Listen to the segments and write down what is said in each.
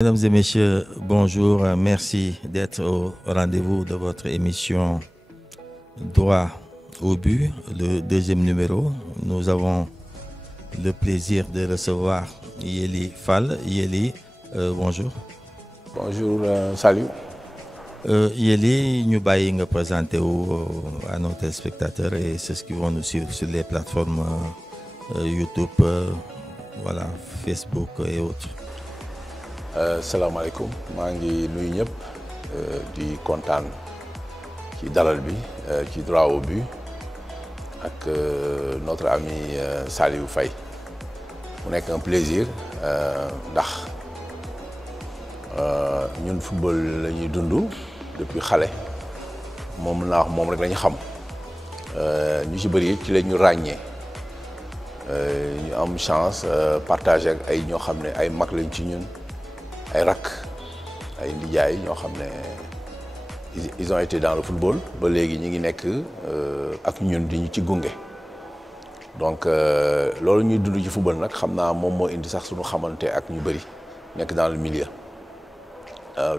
Mesdames et messieurs, bonjour. Merci d'être au rendez-vous de votre émission Droit au but, le deuxième numéro. Nous avons le plaisir de recevoir Yely Fall. Yely, bonjour. Bonjour, salut. Yely, ñu bàyyi nga présenté à nos téléspectateurs et ceux qui vont nous suivre sur les plateformes YouTube, voilà, Facebook et autres. Salaamaaleykum maa ngi nuyu ñëpp di kontaan ci dalal bi ci droit au but ak notre ami Saliou Faye mu nekk un plaisir ndax ñun football la ñuy dund depuis xale moom naa wax moom rek la ñu xam ñu ci bëri ci la ñu ràññee ñu am chance partager ak ay ñoo xam ne ay mag lañ ci ñun. ay rakk ay ndijaay ñoo xam ne ils ont été dans le football ba léegi ñi ngi nekk ak ñun di ñu ci gunge donc loolu ñuy dund ci football nag xam naa moom moo indi sax suñu xamante ak ñu bëri nekk dans le milieu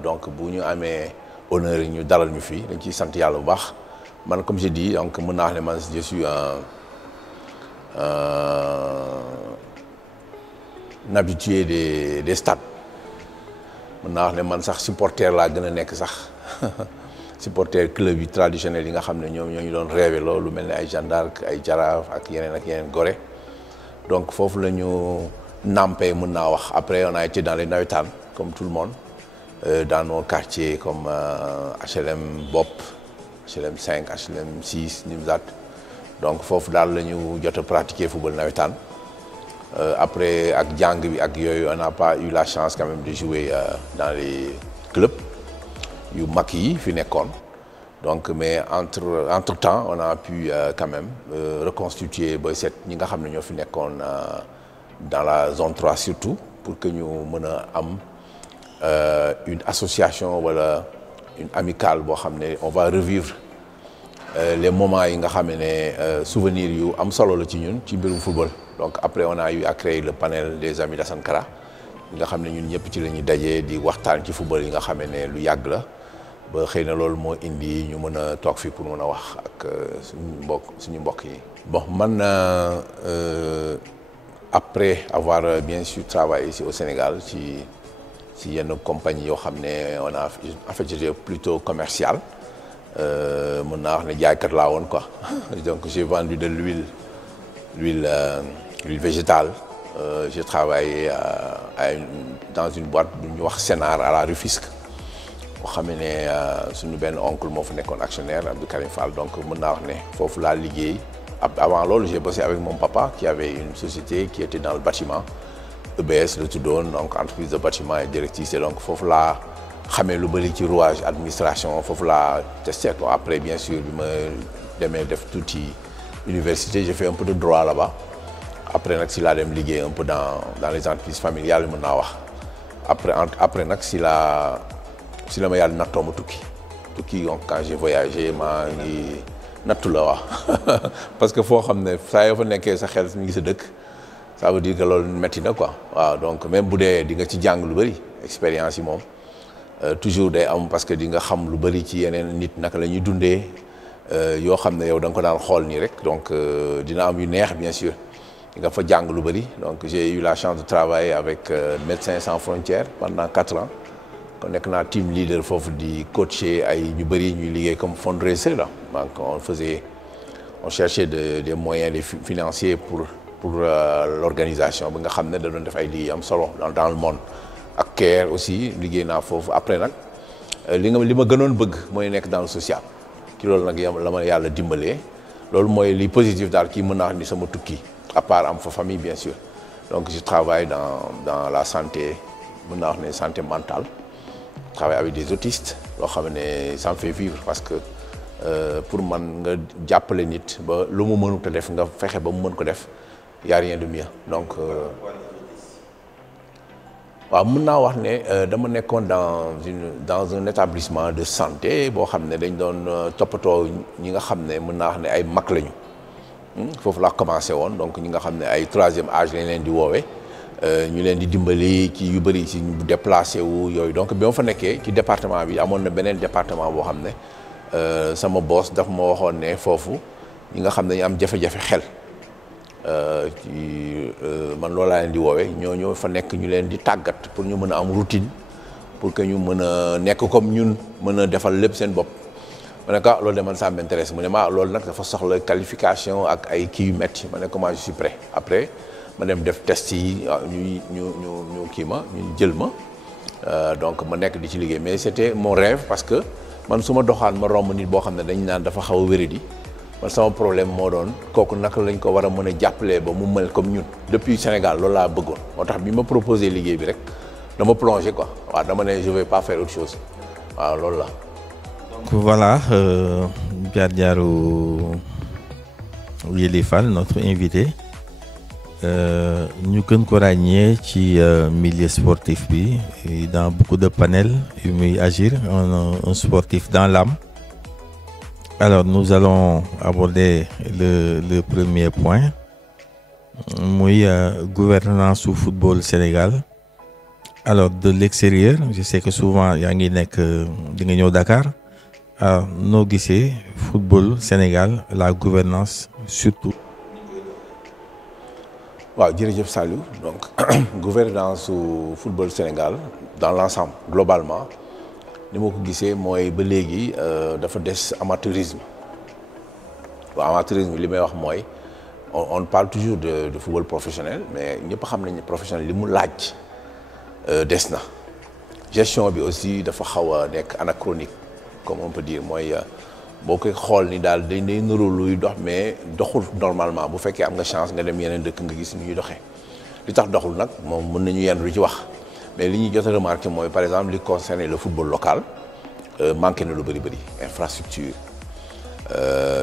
donc bu ñu amee honneur yi ñu dalal ñu fii dañ ciy sant yàlla bu baax man comme j'ai dit donc mën naa wax ne man je suis un habitué des stades. mën naa wax ne man sax supporter laa gën a nekk sax supporter club yi traditionnel yi nga xam ne ñoom ñoo ñu doon rêvé loolu mel ni ay Jeanne d'Arc ay Jaraaf ak yeneen Gorée donc foofu la ñu nampé mën naa wax après on a été dans les navétanes comme tout le monde dans nos quartiers comme HLM Bopp HLM 5 HLM 6 Nimzat donc foofu daal la ñu jot a pratiquer football navétane après ak jàng bi ak yooyu on n'a pas eu la chance quand même de jouer dans les clubs yu mag yi fi nekkoon donc mais entre temps on a pu quand même reconstituer ba seet ñi nga xam ne ñoo fi nekkoon dans la zone 3 surtout pour que ñu mën a am une association wala une amicale boo xam ne on va revivre les moments yi nga xam ne souvenirs yu am solo la ci ñun ci mbirum football. Donc après on a eu à créer le panel des amis d'Assane Kara nga xam ne ñun ñëpp ci la ñuy dajee di waxtaan ci football yi nga xam ne lu yàgg la ba xëy na loolu moo indi ñu mën a toog fii pour mën a wax ak suñu mbokk yi. Bon man après avoir bien sûr travaillé ici au Sénégal ci yenn compagnie yoo xam ne on a en fait j'étais plutôt commercial mën naa wax ne jaaykat laa woon quoi donc j'ai vendu de l'huile végétale. J'ai travaillé dans une boîte bu ñu wax Sénar à la Rufisque boo xam ne suñu benn oncle moo fa nekkoon actionnaire Abdou Karim Fall donc mën naa wax ne foofu laa liggéey avant loolu j'ai bossé avec mon papa qui avait une société qui était dans le bâtiment EBS la tuddoon donc entreprise de bâtiment et d'électricité donc foofu laa xamee lu bëri ci rouage administration foofu laa testé quoi après bien sûr bi ma demee def tuuti université j'ai fait un peu de droit là-bas après nag si laa dem liggéey un peu dans les entreprises familiales mën naa wax après nag si la ma yàlla nattoo ma tukki donc quand j'ai voyagé maa ngi nattu la wax parce que foo xam ne saa yoo fa nekkee sa xel mi ngi sa dëkk ça veut dire que loolu métti na quoi waaw donc même bu dee di nga ci jàng lu bëri expérience yi moom toujours day am parce que di nga xam lu bëri ci yeneen nit naka la ñuy dundee yoo xam ne yow da nga ko daan xool nii rek donc dina am yu neex bien sûr di nga fa jàng lu bëri donc j'ai eu la chance de travailler avec Médecins sans frontières pendant 4 ans kon nekk naa team leader foofu di coacher ay ñu bëri ñuy liggéey comme fundraiser là donc on cherchait des moyens financiers pour l'organisation bi nga xam ne da doon def ay liggéey am solo dans le monde ak CARE aussi liggéey naa foofu après nag li ma gënoon bëgg mooy nekk dans le social ci loolu nag la ma yàlla dimbalee loolu mooy li positif daal kii mën naa wax ni sama tukki à part am fa famille bien sûr donc je travaille dans la santé mën naa wax ne santé mentale je travaille avec des autistes loo xam ne ça me fait vivre parce que pour man nga jàppale nit ba lu mu mënut a def nga fexe ba mu mën ko def y a rien de mieux donc waaw mën naa wax ne dama nekkoon dans un établissement de santé boo xam ne dañ doon toppatoo ñi nga xam ne mën naa wax ne ay mag lañu foofu laa commencé woon donc ñi nga xam ne ay 3e âge lañ leen di woowee ñu leen di dimbali ci yu bëri ci bu déplacé wu yooyu donc bi ma fa nekkee ci département bi amoon na beneen département boo xam ne sama boss daf ma waxoon ne foofu ñi nga xam ne dañu am jafe-jafe xel man loolu laa leen di woowee ñooñu fa nekk ñu leen di tàggat pour ñu mën a am routine pour que ñu mën a nekk comme ñun mën a defal lépp seen bopp. ma ne ko loolu de man ça m'intéresse mu ne ma loolu nag dafa soxla qualification ak ay kii yu métti ma ne ko moi je suis prêt après ma dem def test yi ñu kii ma ñu jël ma donc ma nekk di ci liggéey mais c'était mon rêve parce que man su ma doxaan ma romb nit boo xam ne dañ naan dafa xaw a wéradi man sama problème moo doon kooku naka lañ ko war a mën a jàppalee ba mu mel comme ñun depuis Sénégal loolu laa bëggoon moo tax bi ma proposé liggéey bi rek dama plongé quoi waaw dama ne je vais pas faire autre chose waaw loolu la. Donc voilà, Jaar Jaaru Yelli Fall, notre invité. Ñu gën ko ràññee ci milieu sportif bi dans beaucoup de panels yu muy agir un sportif dans l'âme. Alors nous allons aborder le premier point muy gouvernance su football Sénégal. Alors de l'extérieur je sais que souvent yaa ngi nekk di nga ñëw Dakar alors noo gisee football Sénégal la gouvernance surtout. waaw jërëjëf Saliou donc gouvernance su football Sénégal dans l'ensemble globalement ni ma ko gisee mooy ba léegi dafa des amateurisme waaw amateurisme li may wax mooy on parle toujours de football professionnel mais ñëpp xam nañ ne professionnel li mu laaj des na gestion bi aussi dafa xaw a nekk anachronique comme on peut dire mooy boo koy xool ni daal day nuru luy dox mais doxul normalement bu fekkee am nga chance nga dem yeneen dëkk nga gis ni ñuy doxee li tax doxul nag moom mën nañu yenn lu ci wax mais li ñuy jot a remarqué mooy par exemple li concerne le football local manqué na lu bëri infrastructure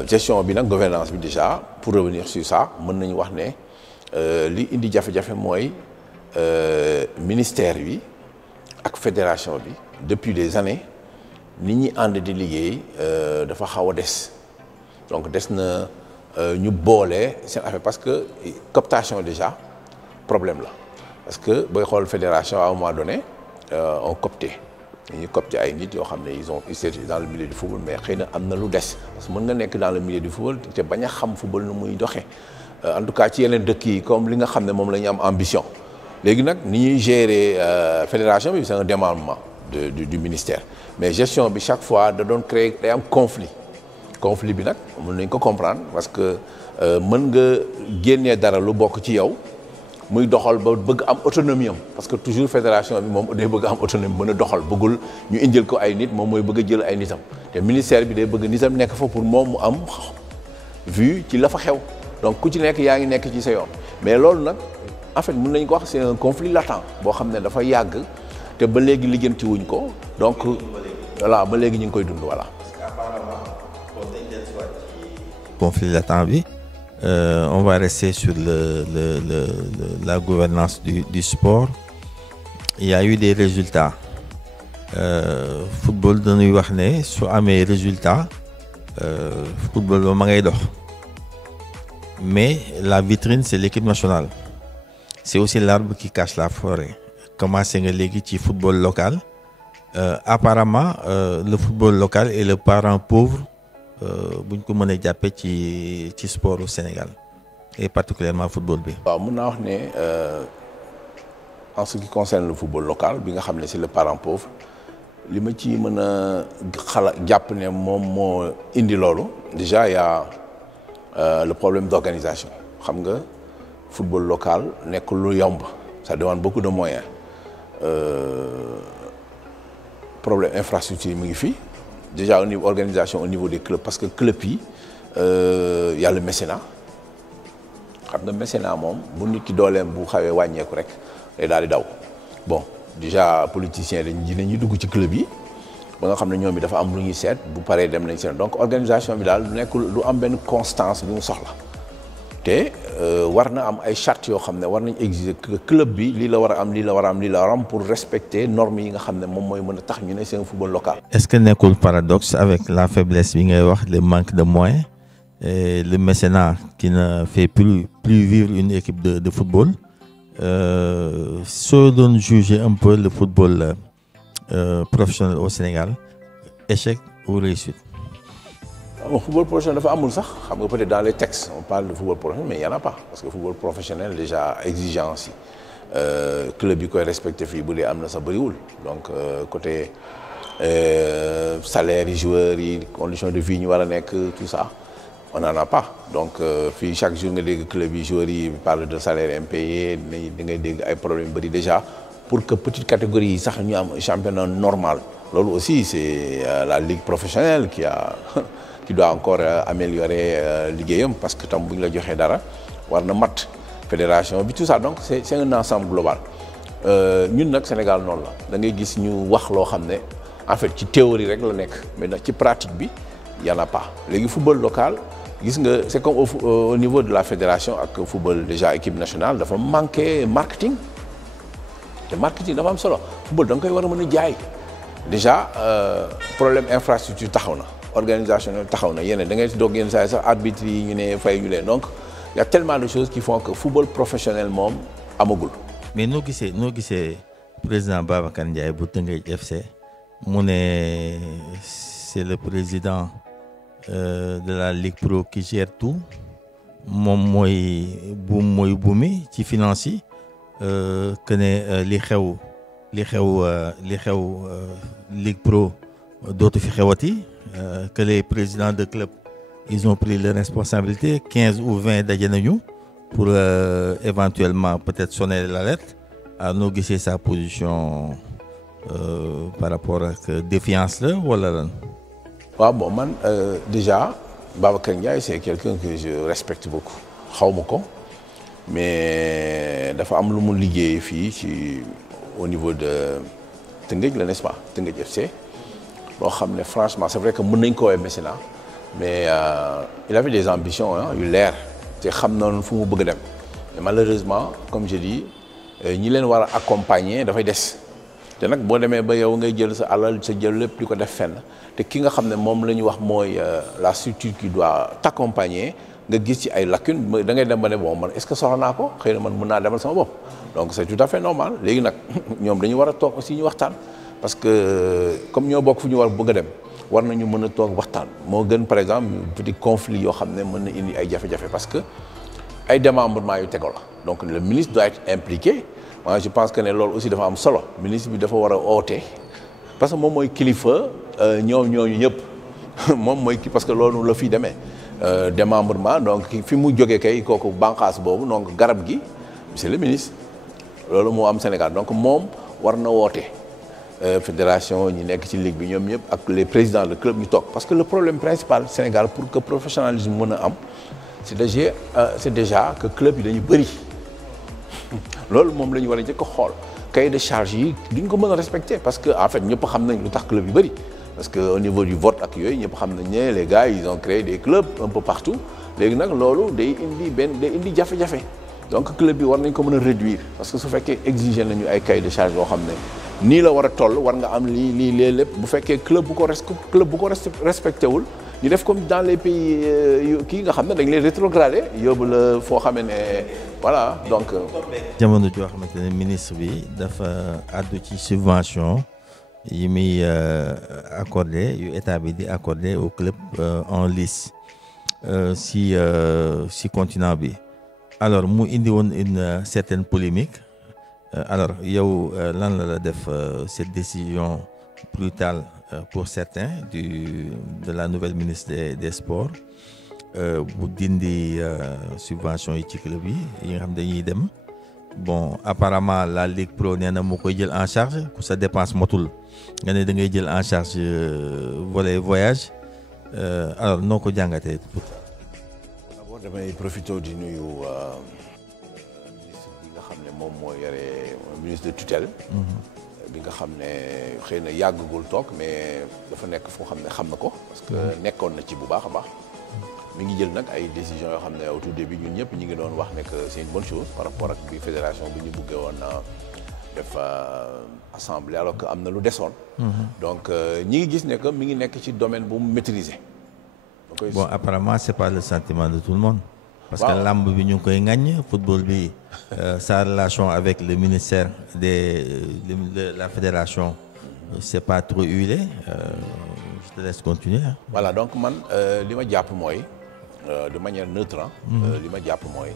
gestion bi nag gouvernance bi déjà pour revenir sur ça mën nañu wax ne li indi jafe-jafe mooy ministère bi ak fédération bi depuis des années nit ñi ànd di liggéey dafa xaw a des donc des na ñu boole seen affaire parce que cooptation déjà problème la parce que booy xool fédération à un moment donné on coopté ñu coopté ay nit yoo xam ne ils étaient dans le milieu du football mais xëy na am na lu des parce que mën nga nekk dans le milieu du football te bañ a xam football nu muy doxee en tout cas ci yeneen dëkk yi comme li nga xam ne moom la ñu am ambition léegi nag ni ñuy gérer fédération bi c'est un démembrement du ministère mais gestion bi chaque fois da doon créer day am conflit bi nag mën nañ ko comprendre parce que mën nga génnee dara lu bokk ci yow muy doxal ba bëgg am autonomie am parce que toujours fédération bi moom day bëgg am autonomie mën a doxal bëggul ñu indil ko ay nit moom mooy bëgg a jël ay nitam te ministère bi day bëgg nitam nekk fa pour moom mu am vue ci la fa xew donc ku ci nekk yaa ngi nekk ci sa yoon mais loolu nag en fait mën nañ ko wax c'est un conflit latent boo xam ne dafa yàgg te ba léegi lijjanti wuñ ko donc voilà ba léegi ñu ngi koy dund voilà. conflit latent bi on va rester sur la gouvernance du sport. Il y a eu des résultats football dañuy wax ne su amee résultat football ba ma ngay dox mais la vitrine c'est l'équipe nationale c'est aussi l'arbre qui cache la forêt. Commencé nga léegi ci football local apparemment le football local est le parent pauvre buñ ko mën a jàppee ci sport au Sénégal et particulièrement football bi. waaw mën naa wax ne en ce qui concerne le football local bi nga xam ne c'est le parent pauvre li ma ci mën a jàpp ne moom moo indi loolu déjà il y a le problème d'organisation xam nga football local nekk lu yomb ça demande beaucoup de moyens. Problème infrastructure yi mu ngi fi déjà au niveau organisation au niveau des clubs parce que club yi y a le mécénat xam nga mécénat moom bu nit ki dooleem bu xawee wàññeeku rek day daal di daw bon déjà politiciens dinañu dugg ci club yi ba nga xam ne ñoom bi dafa am lu ñuy seet bu paree dem nañ seen donc organisation bi daal nekkul du am benn constance bi mu soxla te war na am ay chartes yoo xam ne war nañ exiger que club bi lii la war a am lii la war a am lii la war a am pour respecter normes yi nga xam ne moom mooy mën a tax ñu ne c'est un football local. Est-ce que nekkul paradoxe avec la faiblesse bi ngay wax le manque de moyens et le mécénat qui ne fait plus vivre une équipe de football soo doon juger un peu le football professionnel au Sénégal, échec ou réussite? Le football professionnel dafa amul sax xam nga peut-être dans les textes on parle de football professionnel mais il y en a pas parce que football professionnel déjà exigence yi club yi koy respecté fii bu dee am na sa bëriwul donc côté salaire yi joueurs yi conditions de vie ñu war a nekk tout ça on n'en a pas donc fii chaque jour nga dégg club yi joueurs yi parle de salaire impayé da ngay dégg ay problèmes bëri déjà pour que petite catégorie yi sax ñu am championnat normal loolu aussi c'est la ligue professionnelle qui doit encore améliorer liggéeyam parce que tam bu ñu la joxee dara war na mat fédération bi tout ça donc c'est un ensemble global ñun nag Sénégal noonu la da ngay gis ñu wax loo xam ne en fait ci théorie rek la nekk mais nag ci pratique bi y en a pas léegi football local gis nga c'est comme au niveau de la fédération ak football déjà équipe nationale dafa manqué marketing te marketing dafa am solo football da nga koy war a mën a jaay déjà problème infrastructure taxaw na organisationnel taxaw na yeneen da ngay doog yenn saa yi sax arbitre yi ñu ne fay ñu leen donc il y a tellement de choses qui font que football professionnel moom amagul. mais noo gisee président Babacar Ndiaye bu Teungueth FC mu ne c'est le président de la Ligue Pro qui gère tout moom mooy buumi ci finance yi que ne li xew Ligue Pro dootu fi xewati. Que les présidents de club ils ont pris les responsabilités 15 ou 20 daje nañu pour éventuellement peut-être sonner l'alerte noo gisee sa position par rapport ak défiance la wala lan. waaw bon man déjà Babacar Ndiaye c'est quelqu'un que je respecte beaucoup xaw ma ko mais dafa am lu mu liggéey fii ci au niveau de Teungueth la n'est-ce pas Teungueth FC. loo xam ne franchement c'est vrai que mën nañ ko woowee mécénat mais il avait des ambitions yu leer te xam noonu fu mu bëgg a dem mais malheureusement comme je dis ñi leen war a accompagner dafay des te nag boo demee ba yow ngay jël sa alal sa jël lépp di ko def fenn te ki nga xam ne moom la ñu wax mooy la structure qui doit t'accompagner nga gis ci ay lacunes da ngay dem ba ne bon man est-ce que soxla naa ko xëy na man mën naa demal sama bopp donc c'est tout à fait normal léegi nag ñoom dañu war a toog aussi ñu waxtaan. parce que comme ñoo bokk fu ñu war bëgg a dem war nañu mën a toog waxtaan moo gën par exemple petit conflit yoo xam ne mën na indi ay jafe-jafe parce que ay démembrement yu tegoo la donc le ministre doit être impliqué moi je pense que ne loolu aussi dafa am solo ministre bi dafa war a oote parce que moom mooy kilifa ñooñu ñëpp moom mooy parce que loolu la fii demee démembrement donc fi mu jógee kay kooku bànqaas boobu donc garab gi c'est le ministre loolu moo am Sénégal donc moom war na woote. Fédération ñi nekk ci ligue bi ñoom ñëpp ak les présidents de club ñu toog parce que le problème principal Sénégal pour que professionnalisme mën a am c'est déjà que club yi dañu bëri loolu moom la ñu war a njëkk a xool cahier de charge yi duñ ko mën a respecter parce que en fait ñëpp xam nañ lu tax club yu bëri parce que au niveau du vote ak yooyu ñëpp xam nañ ne les gars ils ont créé des clubs un peu partout léegi nag loolu day indi jafe-jafe donc club bi war nañ ko mën a réduire parce que su fekkee exiger nañu ay cahier de charge yoo xam ne nii la war a toll war nga am lii lépp bu fekkee club bu ko respecté wul ñu def comme dans les pays kii nga xam ne dañ leen rétrogradé yóbbu la foo xamee ne voilà donc. jamono joo xamante ne ministre bi dafa àddu ci subvention yi muy accordé yu état bi di accordé au club en lice si continent bi alors mu indi woon une certaine polémique. Alors yow lan la def cette décision brutale pour certains de la nouvelle ministre des sports bu dindi subvention yi ci club yi nga xam dañuy dem bon apparemment la Ligue Pro nee na moo koy jël en charge ku sa dépense motul nga ne da ngay jël en charge volet voyage alors noo ko jàngatee. D'abord damay profité di nuyu. moom moo yore ministre de tutelle bi nga xam ne xëy na yàggagul toog mais dafa nekk foo xam ne xam na ko parce que nekkoon na ci bu baax a baax mi ngi jël nag ay décisions yoo xam ne au tout début ñun ñëpp ñi ngi doon wax ne que c'est une bonne chose par rapport ak bi fédération bi ñu buggee woon def assemblée alors que am na lu desoon donc ñi ngi gis ne que mi ngi nekk ci domaine bu mu maîtriser bon apparemment c'est pas le sentiment de tout le monde parce que lamb bi ñu ngi koy ŋaññ football bi sa relation avec le ministère de la fédération c'est pas trop huilé je te laisse continuer. Voilà donc man li ma jàpp mooy de manière neutre li ma jàpp mooy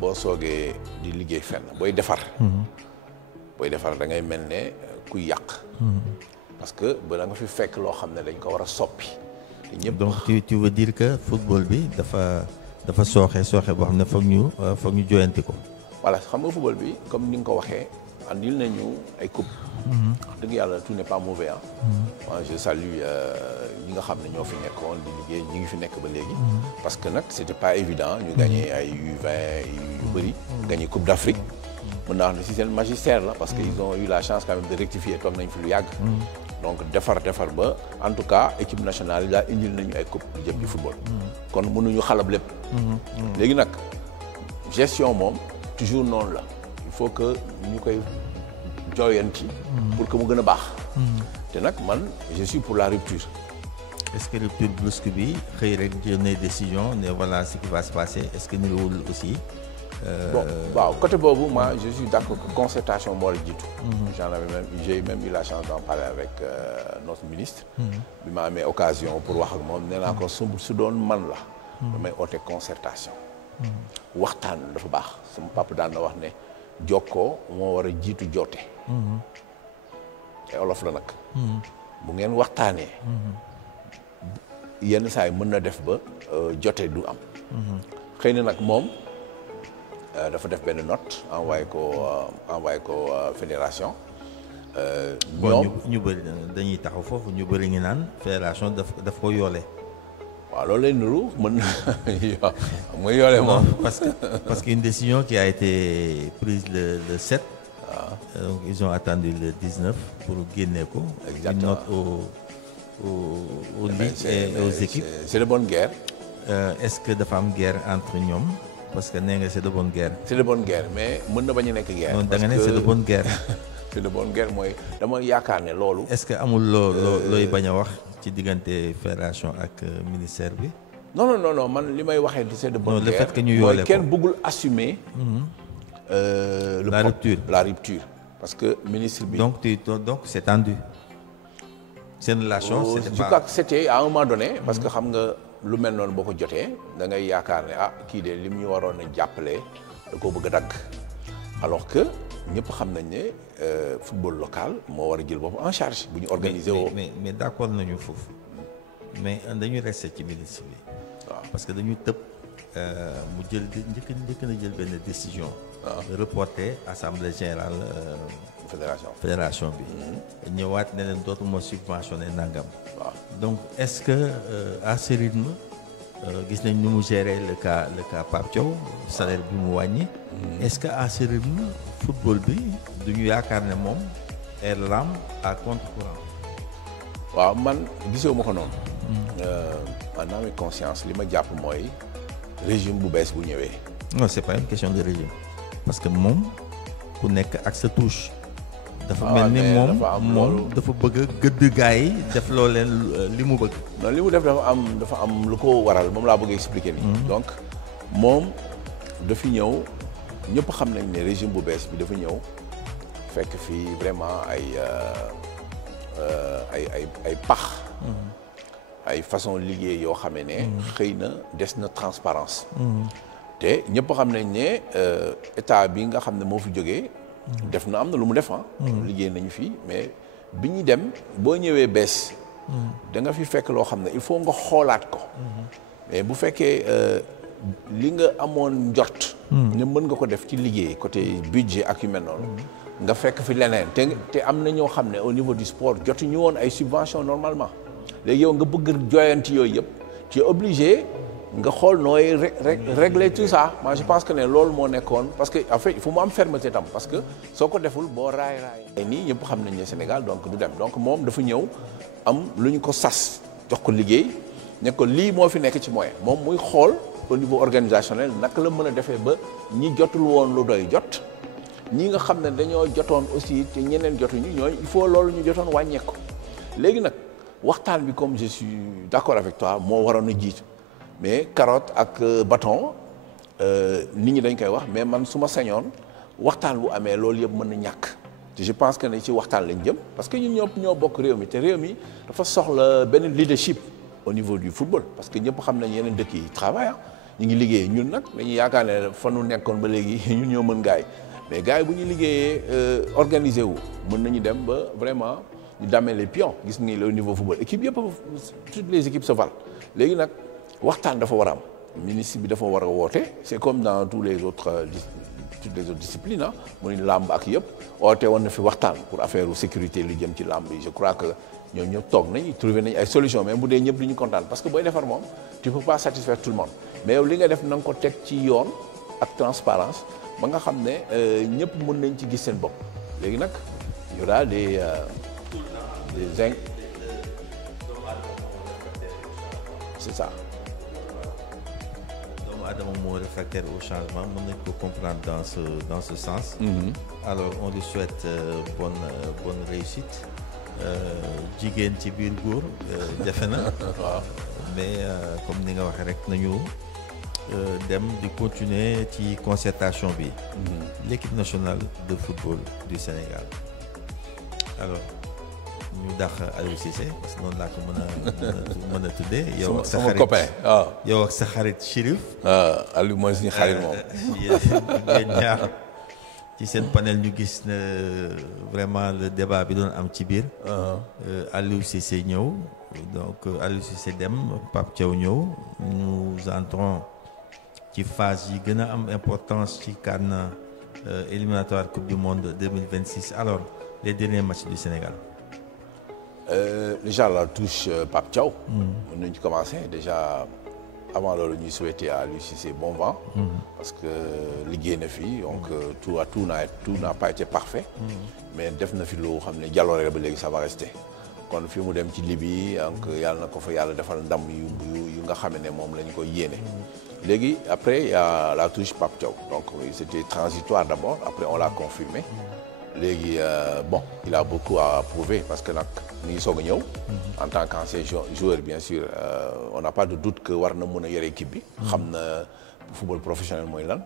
boo soogee di liggéey fenn booy defar. booy defar da ngay mel ne kuy yàq. parce que ba da nga fi fekk loo xam ne dañ ko war a soppi. donc tu veux dire que football bi dafa sooxe boo xam ne foog ñu joyanti ko. voilà xam nga football bi comme ni nga ko waxee andil nañu ay coupe. wax dëgg yàlla tout n'est pas mauvais ah. moi je salue ñi nga xam ne ñoo fi nekkoon di liggéey ñi ngi fi nekk ba léegi. parce que nag c'était pas évident ñu gagné ay U20 yu bëri. gagné coupe d'Afrique. mën naa wax ne si seen magistère la parce que ils ont eu la chance quand même de rectifier toog nañ fi lu yàgg. donc defar ba en tout cas équipe nationale yi daal indil nañu ay coupe lu jëm ci football. kon mënuñu xalab lépp. léegi nag gestion moom toujours noonu la il faut que ñu koy jooyanti. pour que mu gën a baax. te nag man je suis pour la rupture. est-ce que rupture brusque bi xëy rek jël na décision ne voilà ce qui va se passer est-ce que niruwul aussi. bon waaw côté boobu moi je suis d'accord que concertation moo la jiitu. j'ai même eu la chance d'en parler avec notre ministre. bi ma amee occasion pour wax ak moom nee naa ko su doon man la. damay oote concertation. waxtaan dafa baax sama papa daan na wax ne jokkoo moo war a jiitu joote. te olof la nag. bu ngeen waxtaanee. yenn saa yi mën na def ba jote du am. xëy na nag moom. dafa def benn note envoyé ko fédération. ñoom ñu bëri dañuy taxaw foofu ñu bëri ngi naan fédération daf ko yoole. waaw loolu lay nuru mën na mooy yoole moom. parce que une décision qui a été prise le 7. donc ils ont attendu le 19 pour génne ko. exactement une note aux ligues et aux équipes. c'est de bonne guerre. est-ce que dafa am guerre entre ñoom. parce que nee nga c'est de bonne guerre. c'est de bonne guerre mais mën na bañ a nekk guerre. non da nga ne c'est de bonne guerre. c'est de bonne guerre mooy dama yaakaar ne loolu. est-ce que amul looy bañ a wax ci diggante fédération ak ministère bi. non man li may waxee c'est de bonne guerre. le fait que ñu yoole ko mooy kenn bëggul assumer. la rupture. parce que ministre bi. donc c'est tendu. seen relation c'était pas. je crois que c'était à un moment donné. parce que xam nga. lu mel noonu boo ko jotee da ngay yaakaar ne kii de lim ñu waroon a jàppale da koo bëgg a dagg alors que ñëpp xam nañ ne football local moo war a jël boppam en charge bu ñu organiser woo. mais d'accord nañu foofu mais dañuy rester ci ministre bi. waaw parce que dañu tëb mu jël njëkk na jël benn décision. reporter assemblée générale. fédération bi. ñëwaat ne leen dootuma subventionné nangam. waaw donc est-ce que à ce rythme gis nañ ñu mu gérer le cas Pape Thiaw salaire bi mu wàññi. est-ce que à ce rythme football bi duñu yaakaar ne moom est lame à contre-courant. waaw man gisoo ma ko noonu. en âme et conscience li ma jàpp mooy régime bu bees bu ñëwee. non c'est pas une question de régime parce que moom ku nekk ak sa touche. dafa mel ni moom dafa bëgg a gëdd gaa yi def loo leen li mu bëgg. non li mu def dafa am lu ko waral moom laa bëgg expliquer nii. donc moom dafa ñëw ñëpp xam nañ ne régime bu bees bi dafa ñëw fekk fii vraiment ay pax. ay façon liggéey yoo xamee ne. xëy na des na transparence te ñëpp xam nañ ne état bi nga xam ne moo fi jógee. def na am na lu mu def liggéey nañu fii mais bi ñu dem boo ñëwee bees. da nga fi fekk loo xam ne il faut nga xoolaat ko. mais bu fekkee li nga amoon njort. ne mën nga ko def ci liggéey côté budget ak yu mel noonu. nga fekk fi leneen te am na ñoo xam ne au niveau du sport jotuñu woon ay subventions normalement. léegi yow nga bëgg joyanti yooyu yëpp tu es obligé nga xool nooy régler tout ça. moi je pense que ne loolu moo nekkoon parce que en fait il faut mu am fermeté tam parce que soo ko deful boo raay nii ñëpp xam nañ ne Sénégal donc du dem donc moom dafa ñëw am lu ñu ko sas jox ko liggéey ne ko lii moo fi nekk ci moyen moom muy xool au niveau organisationnel naka la mën a defee ba ñi jotul woon lu doy jot ñi nga xam ne dañoo jotoon aussi te ñeneen jotuñu ñooñu il faut loolu ñu jotoon wàññeeku léegi nag waxtaan bi comme je suis d'accord avec toi moo waroon a jiitu mais carotte ak bâton nit ñi dañ koy wax mais man su ma sañoon waxtaan bu amee loolu yëpp mën na ñàkk te je pense que ne ci waxtaan lañ jëm parce que ñun ñoo bokk réew mi te réew mi dafa soxla benn leadership au niveau du football parce que ñëpp xam nañ yeneen dëkk yi travail ñu ngi liggéey ñun nag dañuy yaakaar ne fa nu nekkoon ba léegi ñun ñoo mën gaay mais gars yi bu ñu liggéeyee organiser wu mën nañu dem ba vraiment ñu damer les pions gis ni le niveau football équipe yëpp toutes les équipes se valent léegi nag waxtaan dafa war a am ministre bi dafa war a woote c'est comme dans toutes les autres disciplines ah muy làmb ak yëpp woote woon na fi waxtaan pour affaire sécurité lu jëm ci làmb yi je crois que ñoom ñëpp toog nañ trouver nañ ay solutions mais bu dee ñëpp du ñu kontaan parce que booy defar moom tu peux pas satisfaire tout le monde mais yow li nga def na nga ko teg ci yoon ak transparence ba nga xam ne ñëpp mën nañ ci gis seen bopp léegi nag y aura des c'est ça. doomu aadama moo réfractaire au changement mën nañ ko comprendre dans ce sens. Alors on lui souhaite bonne réussite. Jigéen ci biir góor jafe na. waaw mais comme ni nga waxee rek nañu dem di continuer ci concertation bi. L'équipe nationale de football du Sénégal. Alors ñu dàq Aliou Cissé parce que noonu laa ko mën a tuddee. yow ak sa xarit copain waaw. yow ak sa xarit Chérif. Aliou mooy suñu xarit moom. yéen ñaar ci seen panel ñu gis ne vraiment le débat bi doon am ci biir. Aliou Cissé ñëw donc Aliou Cissé dem Pape Thiaw ñëw nous entrons ci phase yi gën a am importance ci CAN éliminatoire coupe du monde 2026 alors les derniers matchs du Sénégal. Déjà la touche Pape Thiaw. mën nañu ci commencer déjà avant loolu ñuy souhaiter à Aliou Cissé bon vent. parce que liggéey na fi donc tout n'a pas été parfait. mais def na fi loo xam ne jaloore ba léegi ça va rester. kon fi mu dem ci Libye donc yàlla na ko fa yàlla defal ndam yu nga xam ne moom la ñu koy yéene. léegi après il y a la touche Pape Thiaw donc c'était transitoire d'abord après on l'a confirmé. léegi bon il a beaucoup à prouver parce que nag mi ngi soog a ñëw. en tant qu'ancien joueur bien sûr on n'a pas de doute que war na mën a yore équipe bi. xam na football professionnel mooy lan.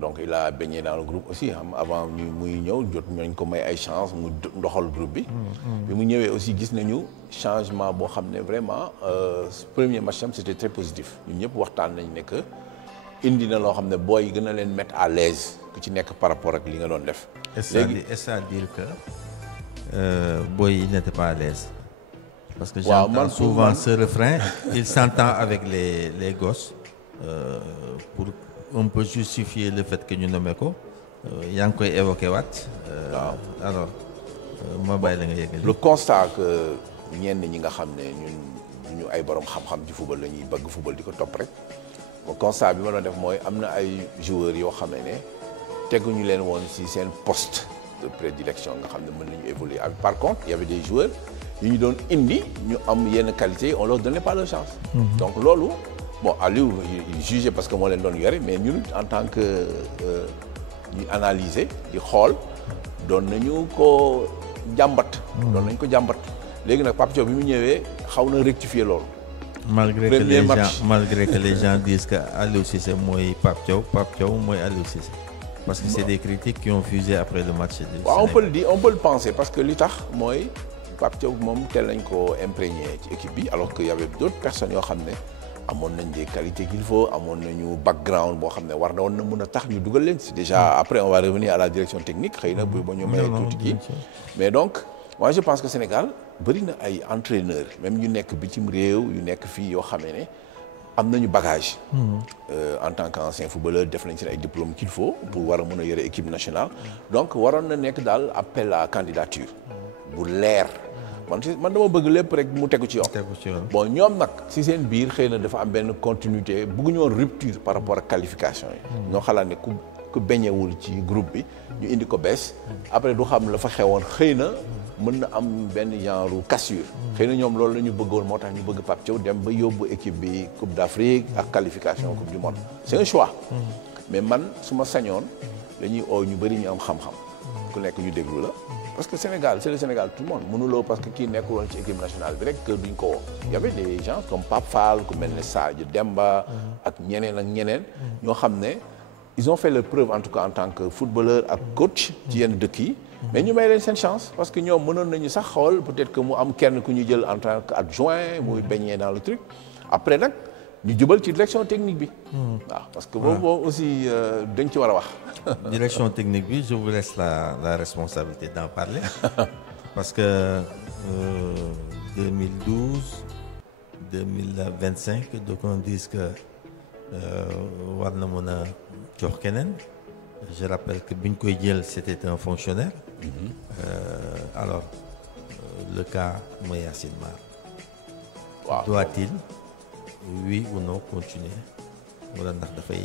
donc il a baigné dans le groupe aussi xam avant muy ñëw jot nañ ko may ay chance mu ndoxal groupe bi. bi mu ñëwee aussi gis nañu changement boo xam ne vraiment premier match am c'était très positif ñun ñëpp waxtaan nañ ne que indi na loo xam ne booy gën a leen mettre à l'aise ku ci nekk par rapport ak li nga doon def. Est-ce à dire que boy il n'était pas à l'aise parce que waaw j'entends souvent ce refrain il s'entend avec les gosses pour un peu justifier le fait que ñu nommé ko yaa ngi koy évoqué waat. waaw alors ma bàyyi la nga yeggali. le constat que ñenn ñi nga xam ne ñu ay borom xam-xam ci football la ñuy bëgg football di ko topp rek le constat bi ma doon def mooy am na ay joueurs yoo xam ne teguñu leen woon ci seen poste de prédilection nga xam ne mën nañu évoluer par contre il y avait des joueurs yu ñu doon indi ñu am yenn qualité on leur donnait pas leur chance. donc loolu bon Aliou il jugeait parce que moo leen doon yore mais ñun en tant que ñu analyser di xool doon nañu ko jàmbat. doon nañu ko jàmbat léegi nag Pape Thiaw bi mu ñëwee xaw na rectifier loolu. malgré que les gens disent que Aliou Cissé mooy Pape Thiaw mooy Aliou Cissé. parce que c'est des critiques qui ont fusé après le match. waaw on peut le penser parce que li tax mooy Pape Thiaw moom teel nañ ko imprégné ci équipe bi alors que y avait d'autres personnes yoo xam ne amoon nañ des qualités qu'il faut amoon nañu background boo xam ne war na woon na mën a tax ñu dugal leen si déjà après on va revenir à la direction technique xëy na bu ba ñu may tuuti kii mais donc moi je pense que Sénégal bëri na ay entraîneurs même ñu nekk bitim réew yu nekk fii yoo xam ne am nañu bagage. En tant qu'ancien footballeur def nañ seen ay diplômes qu'il faut pour war a mën a yore équipe nationale. donc waroon na nekk daal appel à candidature. bu leer. man dama bëgg lépp rek mu tegu ci yoon. bon ñoom nag si seen biir xëy na dafa am benn continuité bëgguñu woon rupture par rapport ak qualification yi. ñoo xalaat ne ku beñewul ci groupe bi ñu indi ko bees. après du xam la fa xewoon xëy na. mën na am benn genre cassure. xëy na ñoom loolu la ñu bëggoon moo tax ñu bëgg Pape Thiaw dem ba yóbbu équipe bi Coupe d'Afrique ak qualification Coupe du Monde. c'est un choix. mais man su ma sañoon dañuy oo ñu bëri ñu am xam-xam. ku nekk ñu déglu la. parce que Sénégal c'est le Sénégal tout le monde mënuloo parce que kii nekkul woon ci équipe nationale bi rek que duñ ko woo. y avait des gens comme Pape Fall ku mel ne Sadio Demba. ak ñeneen. ñoo xam ne ils ont fait leur preuve en tout cas en tant que footballeur ak coach. ci yenn dëkk yi. mais ñu may leen seen chance parce que ñoom mënoon nañu sax xool peut-être que mu am kenn ku ñu jël en tant qu'adjoint muy baigner dans le truc après nag. ñu jubal ci direction technique bi. waaw parce que boobu aussi dañ ci war a wax. direction technique bi je vous laisse la responsabilité d'en parler parce que 2012 2025 donc on dit que war na mën a jox keneen je rappelle que biñ koy jël c'était un fonctionnaire. Alors le cas Mayacine Mar. waaw doit-il oui ou non continuer wala ndax dafay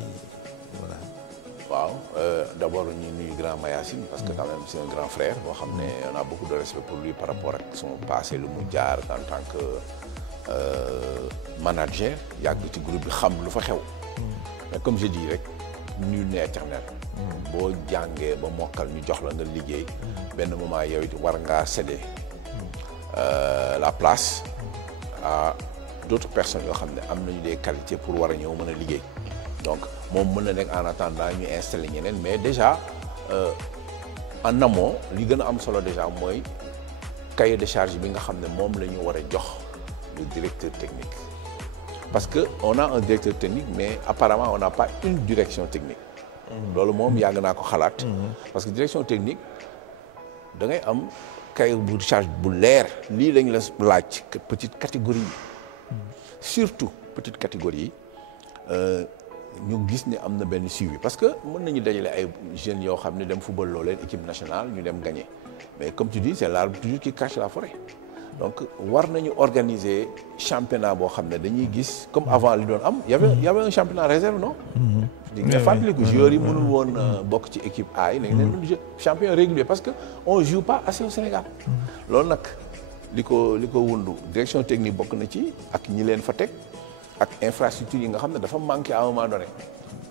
voilà. waaw d'abord ñu nuyu grand Mayacine parce que quand même c'est un grand frère boo xam ne on a beaucoup de respect pour lui par rapport ak son passé lu mu jaar en tant que manager yàgg ci groupe bi xam lu fa xew. mais comme je dis rek nul n'est éternel. boo jàngee ba mokkal ñu jox la nga liggéey. benn moment yow it war ngaa céder la place à d'autres personnes yoo xam ne am nañu des qualités pour war a ñëw mën a liggéey donc moom mën na nekk en attendant ñu installer ñeneen mais déjà en amont li gën a am solo déjà mooy cahier de charge bi nga xam ne moom la ñu war a jox le directeur technique parce que on a un directeur technique mais apparemment on n'a pas une direction technique loolu moom yàgg naa ko xalaat parce que direction technique da ngay am cahier de charge bu leer lii lañ la laaj petite catégorie yi surtout petite catégorie yi ñu gis ne am na benn suivi parce que mën nañu dajale ay jeunes yoo xam ne dem football loo leen équipe nationale ñu dem gagner mais comme tu dis c'est l'arbre toujours qui cache la forêt donc war nañu organiser championnat boo xam ne dañuy gis comme avant li doon am y avait un championnat réserve non di nga fàttaliku joueurs yi mënul woon bokk ci équipe A yi lañ leen doon jeu champion régulier parce que on joue pas assez au Sénégal loolu nag li ko wundu direction technique bokk na ci ak ñi leen fa teg ak infrastructure yi nga xam ne dafa manqué à un moment donné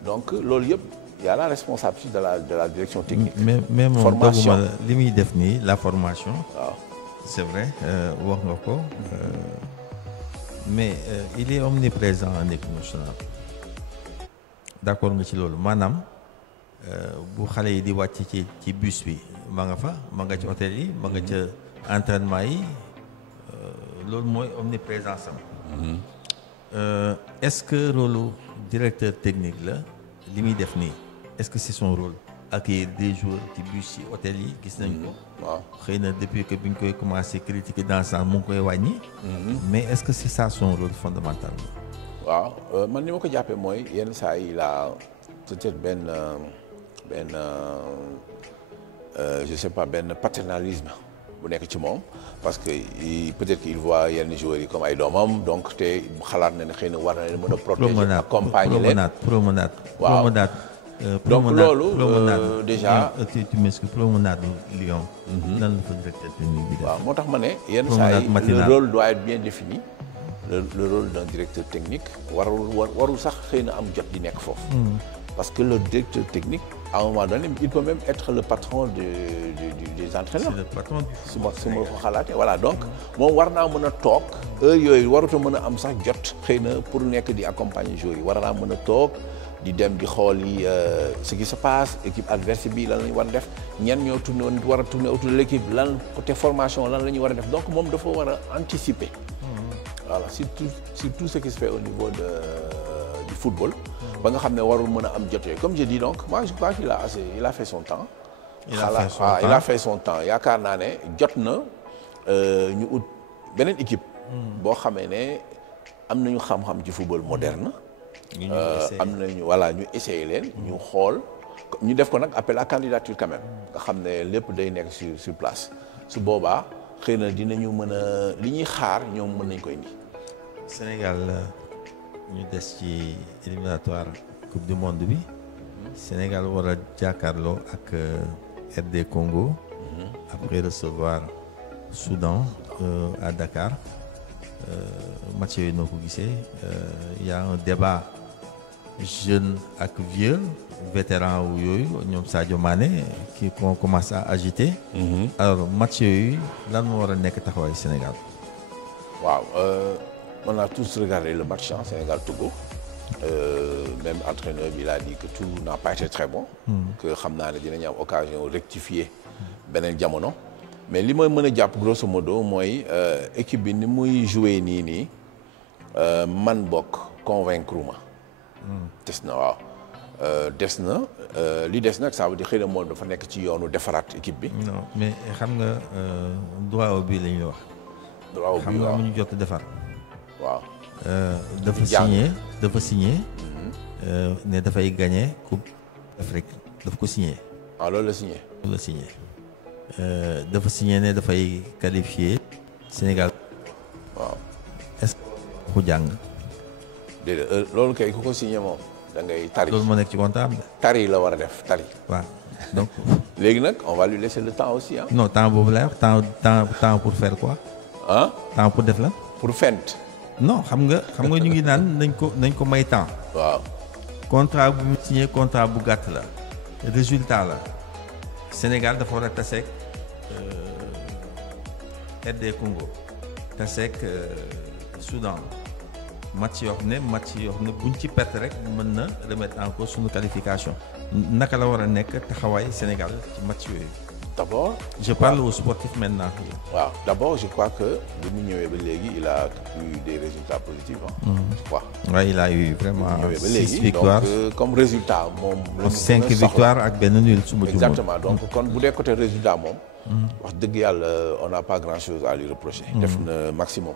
donc loolu yëpp y a la responsabilité de la direction technique. mais moom formation li muy def nii la formation. waaw c'est vrai wax nga ko mais il est omniprésent en équipe nationale d'accord nga ci loolu maanaam bu xale yi di wàcc ci bus bi ma nga fa ma nga ci hôtel yi ma nga ca entraînement yi loolu mooy omniprésence am. Est-ce que rôle directeur technique la li muy def nii est-ce que c'est son rôle accueillir des joueurs ci bus ci hôtel yi gis nañ ko. waaw xëy na depuis que bi ñu koy commencé critiquer dans le sens mu ngi koy wàññi. mais est-ce que c'est ça son rôle fondamentalement. waaw man ni ma ko jàppee mooy yenn saa yi la peut-être benn je sais pas benn paternalisme bu nekk ci moom parce que peut-être qu'il voit yenn joueurs yi comme ay doomam donc te xalaat na ne xëy na war na leen mën a protéger accompagner leen promenade waaw donc loolu déjà tu m'excuses promenade Lyon. nan la fa directeur technique bi def. waaw moo tax ma ne yenn saa yi le rôle doit être bien défini le rôle d'un directeur technique warul sax xëy na am jot di nekk foofu. parce que le directeur technique à un moment donné il peut même être le patron des entraîneurs. c'est le patron su ma ko xalaatee voilà donc moom war naa mën a toog heure yooyu waruta mën a am sax jot xëy na pour nekk di accompagner joueurs yi war naa mën a toog di dem di xool yi ce qui se passe équipe adverse bi lan la ñu war a def ñenn ñoo war a tourner autour de l'équipe lan côté formation lan la ñu war a def donc moom dafa war a anticiper. voilà sur tout ce qui se fait au niveau du football. ba nga xam ne warul mën a am jot yooyu comme je dis donc moi je crois qu'il a fait son temps. il a fait son temps yaakaar naa ne jot na ñu ut beneen équipe. boo xamee ne am nañu xam-xam ci football moderne. am nañu voilà ñu essayer leen. ñu xool ñu def ko nag appel à candidature quand même. nga xam ne lépp day nekk sur place su boobaa xëy na dinañu mën a li ñuy xaar ñoom mën nañ ko indi. Sénégal ñu des ci éliminatoire coupe du monde bi. Sénégal war a jàkkaarloo ak RD Congo. après recevoir Soudan à Dakar. match yooyu noo ko gisee y a un débat jeune ak vieux vétéran wu yooyu ñoom Sadio Mané qui commence à agiter. Alors match yooyu lan moo war a nekk taxawaayu Sénégal. waaw on a tous regardé le match Sénégal-Togo. Même entraîneur bi il a dit que tout n'a pas été très bon. que xam naa ne dinañu am occasion rectifier beneen jamono. mais li ma mën a jàpp grosso modo mooy équipe bi ni muy jouer nii man bokk convaincre ma. des na waaw des na li des nag ça veut dire xëy na moom dafa nekk ci yoonu defaraat équipe bi. non mais xam nga droit au but la ñuy wax. droit au but xam nga mu ñu jot defar. waaw. dafa signé ne dafay gagné coupe d'Afrique daf ko signé. waaw loolu la signé. loolu la signé dafa signé ne dafay qualifié Sénégal. waaw est-ce que ku jàng. déedéet loolu kay ku ko signé moom da ngay tari. loolu moo nekk ci comptable de. tari la war a def tari. waaw donc. léegi nag on va lui laisser le temps aussi ah. non temps boobu lay wax temps pour faire quoi. ah. temps pour def la. pour fent. non xam nga ñu ngi naan nañ ko may temps. waaw. contrat bu mu signé contrat bu gàtt la. résultat la Sénégal dafa war a taseeg RD Congo taseeg Soudan match yoo xam ne buñ ci perte rek mën na remettre en cause suñu qualification naka la war a nekk taxawaay Sénégal ci match yooyu. d'abord. je parle aux sportifs maintenant. waaw d'abord je crois que bi mu ñëwee ba léegi il a eu des résultats positifs je crois. waaw il a eu vraiment 6 victoires donc comme résultat moom. la 5 victoires ak benn nul su ma juumee. exactement donc kon bu dee côté résultat moom. wax dëgg yàlla on n'a pas grand chose à lui reprocher. def na maximum.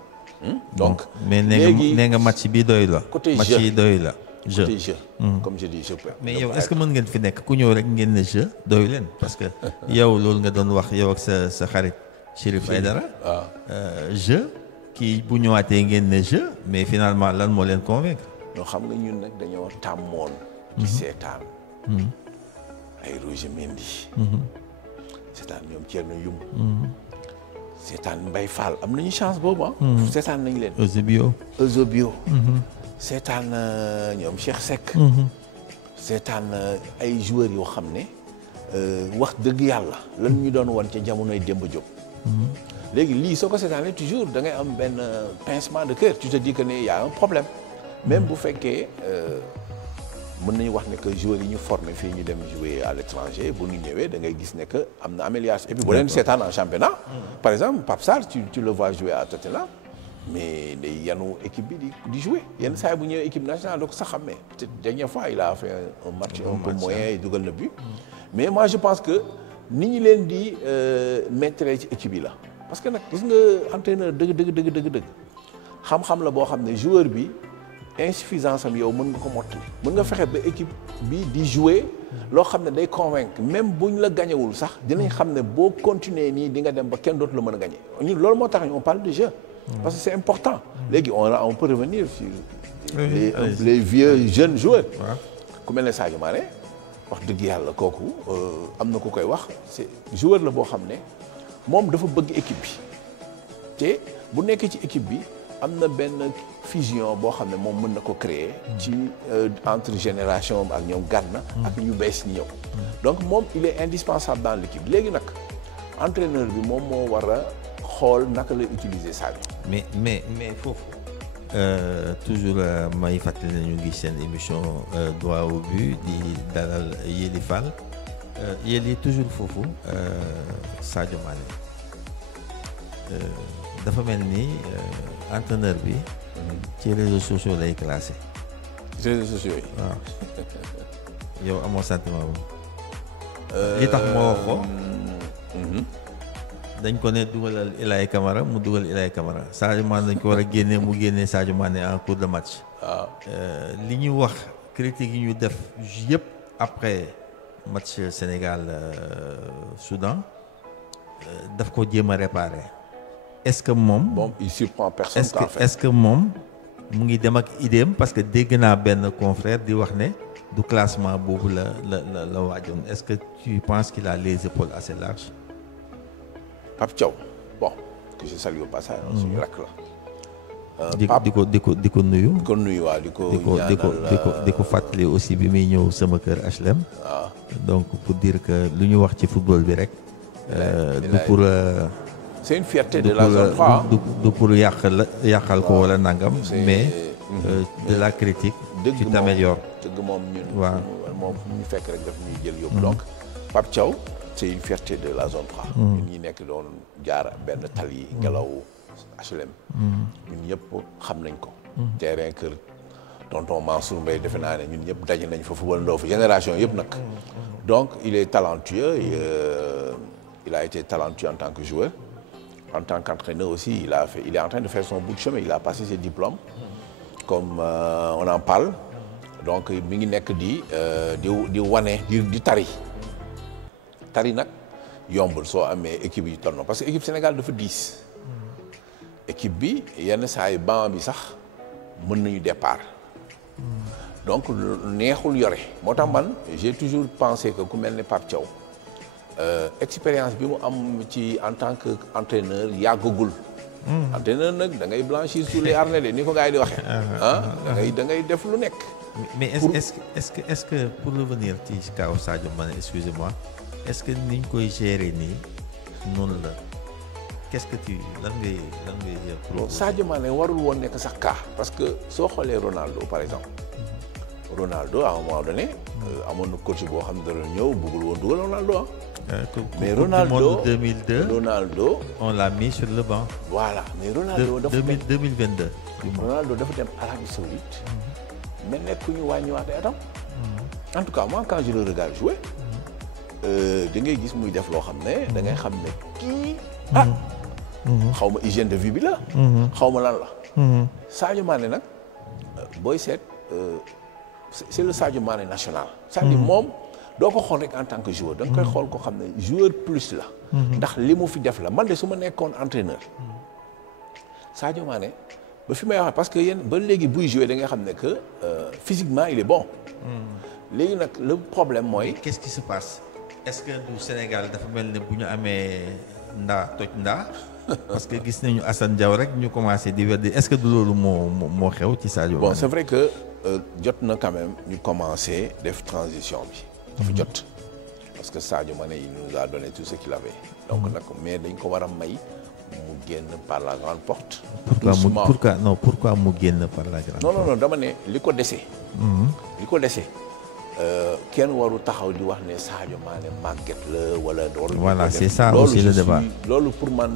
donc mais nee nga match bi doy la. côté jeu match yi doy la. jeu côté jeu. comme je dis je peux. mais yow est-ce que mën ngeen fi nekk ku ñëw rek ngeen ne jeu doyu leen parce que yow loolu nga doon wax yow ak sa xarit Chérif Aïdara. waaw jeu kii bu ñëwaatee ngeen ne jeu mais finalement lan moo leen convaincre. ñoo xam nga ñun nag dañoo tàmmoon. ci seetaan. ay Roger Mendy. seetaan ñoom Thierno Youm. seetaan Mbaye Fall am nañu chance boobu ah. seetaan nañ leen. Eusebio. seetaan ñoom Cheikh Seck. seetaan ay joueurs yoo xam ne wax dëgg yàlla lan ñu doon wan ca jamonoy Demba Diop. léegi lii soo ko seetaanee toujours da ngay am benn pincement de cœur tu te dis que ne y a un problème. même bu fekkee mën nañu wax ne que joueurs yi ñu formé fii ñu dem jouer à l'étranger bu ñu ñëwee da ngay gis ne que am na amélioration. et puis bu leen seetaan en championnat. par exemple Pape Sarr tu le vois jouer à Tottenham. mais day yanu équipe bi di jouer yenn saa yi bu ñëwee équipe nationale doo ko sax xamee peut-être dernière fois il a fait un match un peu moyen et dugal na but. mais moi je pense que ni ñu leen di mettre ci équipe yi la parce que nag gis nga entraîneur dëgg xam-xam la boo xam ne joueur bi insuffisance am yow mën nga ko mottali mën nga fexe ba équipe bi di jouer loo xam ne day convaincre même buñ la gañewul sax dinañ xam ne boo continuer nii di nga dem ba kenn dootu la mën a gañe ñun loolu moo tax on parle de jeu. parce que c'est important. léegi on peut revenir sur les vieux jeunes joueurs. ku mel ne Sadio Mané wax dëgg yàlla kooku am na ku koy wax c'est joueur la boo xam ne moom dafa bëgg équipe bi te bu nekkee ci équipe bi am na benn fusion boo xam ne moom mën na ko créer. ci entre génération ak ñoom Gana. ak ñu bees ñi ñëw. donc moom il est indispensable dans l'équipe léegi nag entraîneur bi moom moo war a xool naka la utiliser Sadio. mais foofu toujours may fàttali nañu ngi seen émission droit au but di dalal Yely Fall Yely toujours foofu Sadio Mané dafa mel ni entraîneur bi ci réseaux sociaux lay classé. réseaux sociaux yi. waaw yow amoo sentiment boobu. li tax moo wax ko. dañ ko ne dugalal Ilaye Camara mu dugal Ilaye Camara Sadio Mané dañ ko war a génne mu génne Sadio Mané en cours de match. waaw li ñu wax critique yi ñu def yëpp après match Sénégal Soudan daf ko jéem a réparer. est-ce que moom. bon il surprend personne. est-ce que moom mu ngi dem ak idéem parce que dégg naa benn confrère di wax ne du classement boobu la waajoon est-ce que tu penses qu'il a les épaules assez larges. Pape Thiaw bon que je salue au passage suñu rakk di ko nuyu. di ko nuyu waaw di ko di ko fàttali aussi bi muy ñëw sama kër HLM. waaw donc pour dire que lu ñu wax ci football bi rek. du pour. c'est une fierté de la zone 3 du pour yàqal ko wala nangam. mais de la critique. tu t'améliores. dëgg moom ñun. waaw moom ñu fekk rek daf ñuy jël yóbbu. donc Pape Thiaw c'est une fierté de la zone 3. ñun ñi nekk doon jaar benn tali ngelaw HLM. ñun ñëpp xam nañ ko. terrain kër tonton Mansour Mbaye defe naa ne ñun ñëpp daje nañ fa football ndoo fa génération yëpp nag. donc il est talentueux et il a été talentueux en tant que joueur. En tant qu'entraîneur aussi, il est en train de faire son bout de chemin. Il a passé ses diplômes, comme on en parle. Donc, mi ngi nekk di wane di tari. Tari nag yombul soo amee équipe yi toll na parce que équipe Sénégal dafa 10. équipe bi yenn saa yi banc bi sax mën nañu départ. donc neexul yore moo tax man j'ai toujours pensé que ku mel ne Pape Thiaw. expérience bi mu am ci en tant que entraîneur yàggagul. entraîneur nag da ngay blanchir sur les harnais de ni ko gars yi di waxee. da ngay def lu nekk. mais est-ce que pour revenir ci kaw Sadio Mané excusez-moi est-ce que ni ñu koy gérer nii noonu la qu'est-ce que lan ngay. Sadio Mané warul woon nekk sax cas parce que soo xoolee Ronaldo par exemple. Ronaldo à un moment donné. amoon na coach boo xam ne dara ñëw bëggul woon dugal Ronaldo mais Ronaldo 2002 Ronaldo on l'a mis sur le banc. voilà mais Ronaldo dafa 2022. Ronaldo dafa dem Arabie Saoudite. mais nekk ku ñu wàññiwaat ay atam. en tout cas moi quand je le regarde jouer. da ngay gis muy def loo xam ne da ngay xam ne kii. xaw ma hygiène de vie bi la. xaw ma lan la. Sadio Mané nag booy seet c'est le Sadio Mané national. c'est-à-dire moom. doo ko xool rek en tant que joueur da nga koy xool ko xam ne joueur plus la. ndax li mu fi def la man de su ma nekkoon entraîneur. Sadio Mané ba fi may waxee parce que yéen ba léegi buy jouer da nga xam ne que physiquement il est bon. léegi nag le problème mooy. qu'est-ce qui se passe est-ce que du Sénégal dafa mel ne bu ñu amee toj ndaa parce que gis nañu Assane Diao rek ñu commencé di weddi est-ce que du loolu moo xew ci Sadio Mané. bon c'est vrai que jot na quand même ñu commencé def transition bi. dafa jot parce que Sadio Mané il nous a donné tout ce qu'il avait donc nag mais dañ ko war a may mu génn par la grande porte. pourquoi mu génn par la grande porte. non dama ne li ko dese. li ko dese kenn waru taxaw di wax ne Sadio Mané màgget la wala. voilà c'est ça aussi le débat loolu pour man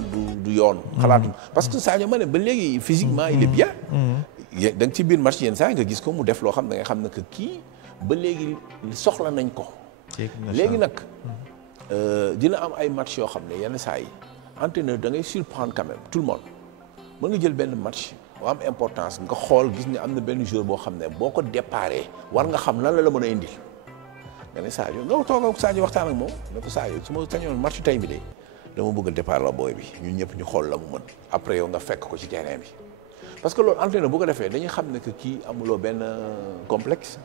du yoon. xalaatu parce que Sadio Mané ba léegi physiquement il est bien. da nga ci biir match yenn saa nga gis ko mu def loo xam da nga xam ne que kii. ba léegi soxla nañ ko. léegi nag dina am ay match yoo xam ne yenn saa yi entraîneur da ngay surprendre quand même tout le monde mën nga jël benn match bu am importance nga xool gis ne am na benn joueur boo xam ne boo ko déparé war nga xam lan la mën a indil. nga ne Sadio nga toog ak Sadio waxtaan ak moom ne ko Sadio su ma sañoon match tey bi de dama bëgg a départ la booy bi ñun ñëpp ñu xool la mu mën après yow nga fekk ko ci terrain bi parce que loolu entraîneur bu ko defee dañuy xam ne que kii amuloo benn complexe.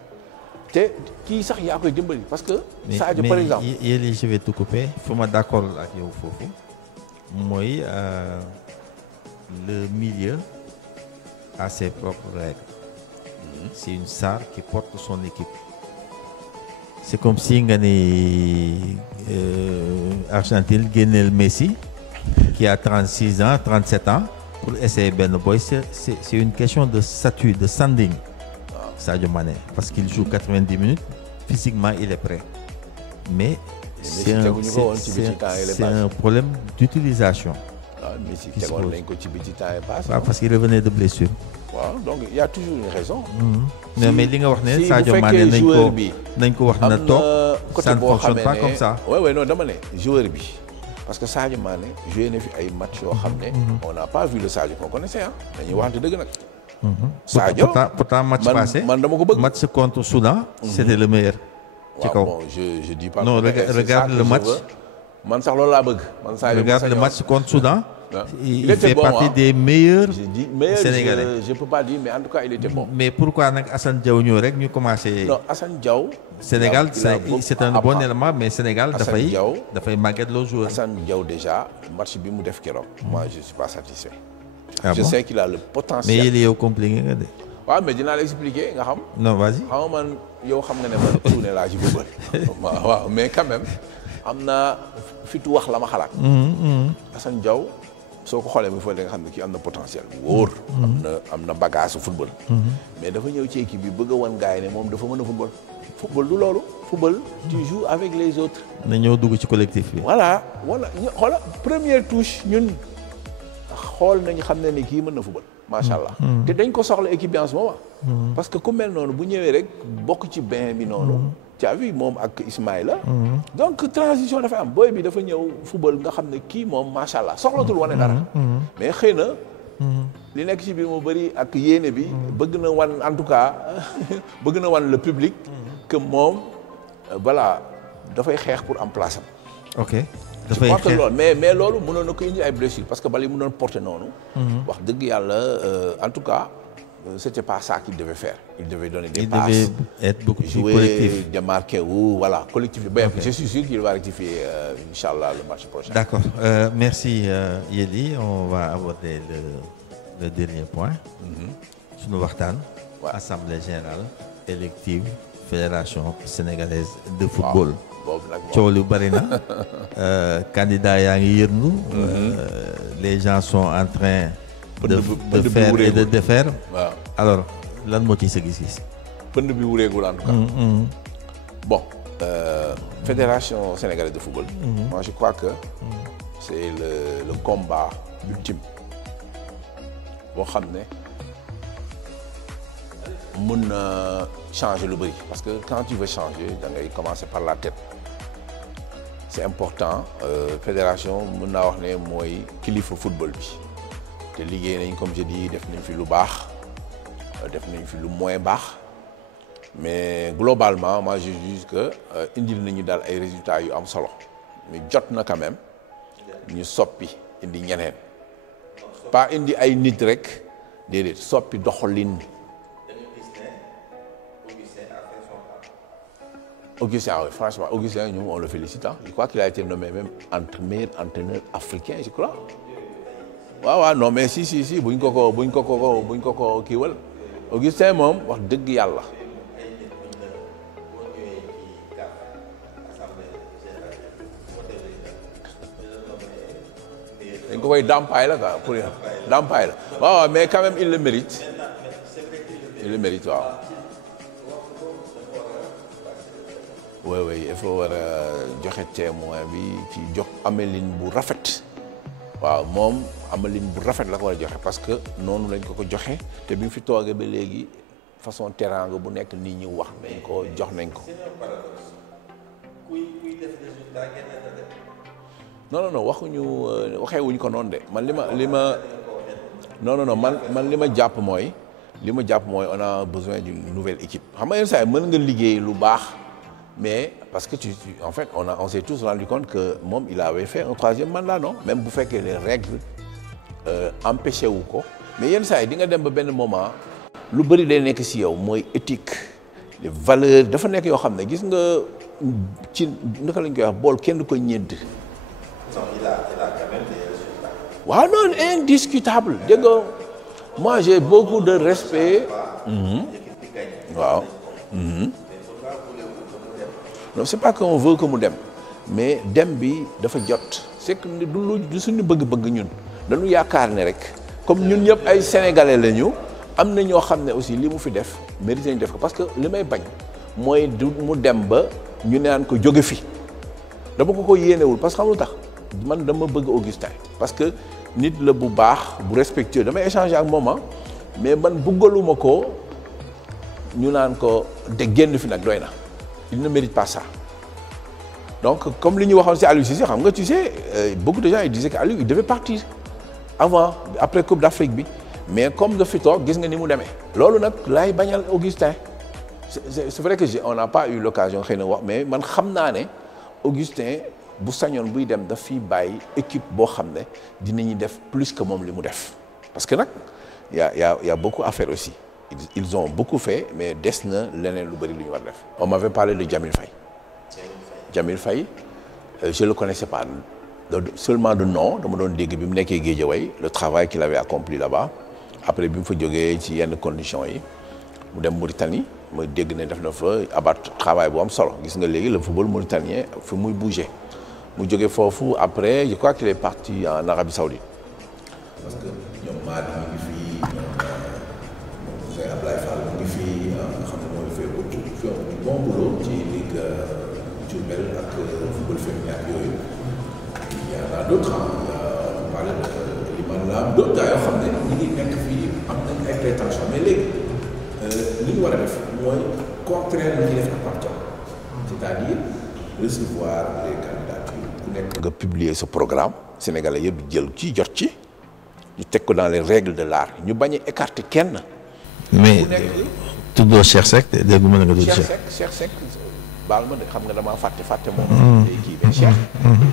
te kii sax yaa koy dimbali parce que. Sadio par exemple mais yéen je vais tout couper fu ma d'accord ak yow foofu mooy le milieu a ses propres règles. C'est une star qui porte son équipe. C'est comme si nga ni Argentine génneel Messi qui a 36 ans 37 ans pour essayer benn boy c'est une question de statut de standing. Sadio Mané parce qu'il joue 90 minutes physiquement il est prêt mais c'est un problème d'utilisation. Messi tegoon nañ ko ci biti temps yi passé. waaw parce qu'il revenait de blessure. waaw donc il y a toujours une raison. mais li nga wax ne Sadio Mané nañ ko wax na toog ça ne fonctionne pas comme ça. oui non dama ne joueur bi parce que Sadio Mané joué na fi ay match yoo xam ne. on n'a pas vu le Sadio qu'on connaissait dañuy waxante dëgg nag. Sadio pourtant match passé man dama ko bëgg match contre Soudan. c'était le meilleur. ci kaw bon je dis pas. non regarde le match. man sax loolu laa bëgg. man Sadio regarde le match contre Soudan. il fait partie des meilleurs. Sénégalais je peux pas dire mais en tout cas il était bon. mais pourquoi nag Assane Diao ñëw rek ñu commencé. non Assane Diao. Sénégal c'est un bon élément mais Sénégal dafay màgget loo joueur. Assane Diao déjà match bi mu def keroog. moi je suis pas satisfait. Ah je bon? sais qu'il a le mais potentiel. yéen yow compliqué nga de. waaw mais dinaa la expliquer nga xam. non vas-y. xam nga man yow xam nga ne man tuune laa ci football. waaw mais quand même am naa fitu wax la ma xalaat. Assane Diao soo ko xoolee muy fa da nga xam ne kii am na potentiel bu wóor. am na bagage su football. mais dafa ñëw ci équipe bi bëgg a wan gars yi ne moom dafa mën a football. football du loolu. football tu joues avec les autres. na ñëw dugg ci collectif bi. voilà xoola première touche ñun xool nañu xam ne ni kii mën na football. macha allah te dañ ko soxla équipe bi en ce moment. parce que ku mel noonu bu ñëwee rek bokk ci bain bi noonu. tu as vu moom ak Ismaïla. donc transition dafa am booy bi dafa ñëw football nga xam ne kii moom macha allah soxlatul wane dara. mais xëy na. li nekk ci biir moo bëri ak yéene bi. bëgg na wan en tout cas bëgg na wan le public. que moom voilà dafay xeex pour am place am. ok dafay xeex loolu mais loolu mënoon na ko indi ay blessures parce que bali mu doon porter noonu. wax dëgg yàlla en tout cas c'était pas ça qu'il devait faire. il devait donner des passes. il devait être beaucoup plus collectif. démarquer wu voilà collectif. Okay. Je suis sûr qu'il va rectifier inchallah le match prochain. D'accord. Merci Yedi. On va aborder le dernier point. Sunu waxtaan. Assemblée générale élective fédération sénégalaise de football. coow lu bari na. candidat yaa ngi yërnu. Les gens sont en train de faire et de défaire. waaw alors lan moo ci sa gis-gis. pënd bi wureegul en tout cas. bon fédération sénégalaise de football. moi je crois que c'est le combat ultime boo xam ne mën na changer lu bëri parce que quand tu veux changer da ngay commencer par la tête. c'est important fédération mën naa wax ne mooy kilifa football bi te liggéey nañ comme je dis def nañ fi lu baax def nañ fi lu moins baax mais globalement moi je juge que indil nañu daal ay résultats yu am solo mais jot na quand même ñu soppi indi ñeneen pas indi ay nit rek déedéet soppi doxalin. Augustin, oui, franchement, Augustin, nous, on le félicite. Hein. Je crois qu'il a été nommé même meilleur entraîneur africain, je crois. Ouais, non, mais si, buñ ko kii wal. Augustin moom wax dëgg yàlla. dañ ko koy dàmpaay la quoi pour dàmpaay la. waaw mais quand même il le mérite. Il le mérite waaw. oui il faut war a joxe témoin bi ci jox ameline bu rafet waaw moom ameline bu rafet la ko war a joxe parce que noonu lañ ko joxe te bi mu fi toogee ba léegi façon teraanga bu nekk nit ñi wax nañ ko jox nañ ko. kuy def résultat non waxee wuñ ko noonu de man li ma non man li ma jàpp mooy on a besoin d'une nouvelle équipe xam nga yenn saa yi mën nga liggéey lu baax. mais parce que en fait on s'est tous rendu compte que moom il avait fait un troisième mandat non même bu fekkee les règles empêché wu ko mais yenn saa yi di nga dem ba benn moment lu bëri day nekk ci yow mooy éthique les valeurs dafa nekk yoo xam ne gis nga ci naka lañ koy wax bool kenn du ko ñedd. non il a quand même des résultats. waaw non indiscutable dégg nga moi j'ai beaucoup de respect. waaw. non c'est pas qu'on veut que mu dem mais dem bi dafa jot c'est que du suñu bëgg-bëgg ñun dañu yaakaar ne rek comme ñun ñëpp ay sénégalais lañu am na ñoo xam ne aussi li mu fi def mérité nañu def ko parce que li may bañ mooy du mu dem ba ñu naan ko jóge fi dama ko yéenewul parce que xam lu tax man dama bëgg Augustin parce que nit la bu baax bu respectueux damay échanger ak moom mais man bëggaluma ko ñu naan ko de génn fi nag doy na. Il ne mérite pas ça. Donc, comme li ñu waxoon ci Aliou Cissé xam nga tu sais beaucoup de gens ils disaient qu'Aliou il devait partir avant après Coupe d'Afrique bi mais comme de fi toog gis nga ni mu demee. loolu nag laay bañal Augustin c'est vrai que on n'a pas eu l'occasion xëy na wax mais man xam naa ne Augustin bu sañoon buy dem daf fiy bàyyi équipe boo xam ne dinañu def plus que moom li mu def parce que nag y a beaucoup à faire aussi. Ils ont beaucoup fait mais des na leneen lu bëri lu ñu war def. On m'avait parlé de Djamil Faye. Djamil Faye je le connaissais pas seulement de nom dama doon dégg bi mu nekkee Guédiawaye le travail qu'il avait accompli là-bas après bi mu fa jógee ci yenn conditions yi mu dem Mauritanie ma dégg ne def na fa abat travail bu am solo gis nga léegi le football mauritanien fi muy bouger mu jógee foofu après je crois qu'il est parti en Arabie Saoudite parce que ñoom Madi mu ngi fii ñoom Ablaye Fall mu ngi fii nga xam ne mooy fait bon boulot ci ligue Diourbel ak football féminin ak yooyu il y en a d'autres on parlait de Liman Lam d'autres gars yoo xam ne ñu ngi nekk fii am nañ ay prétentions mais léegi li ñu war a def mooy contraire li ñuy def ak Pape Thiaw c'est-à-dire recevoir les candidatures ku nekk nga publier ce programme sénégalais yëpp jël ci jot ci ñu teg ko dans les règles de l'art ñu bañ a écarter kenn. mais tuddoo Cheikh Seck dégg mën nga tudd Cheikh Seck baal ma de xam nga damaa fàtte moom. kii mais Cheikh.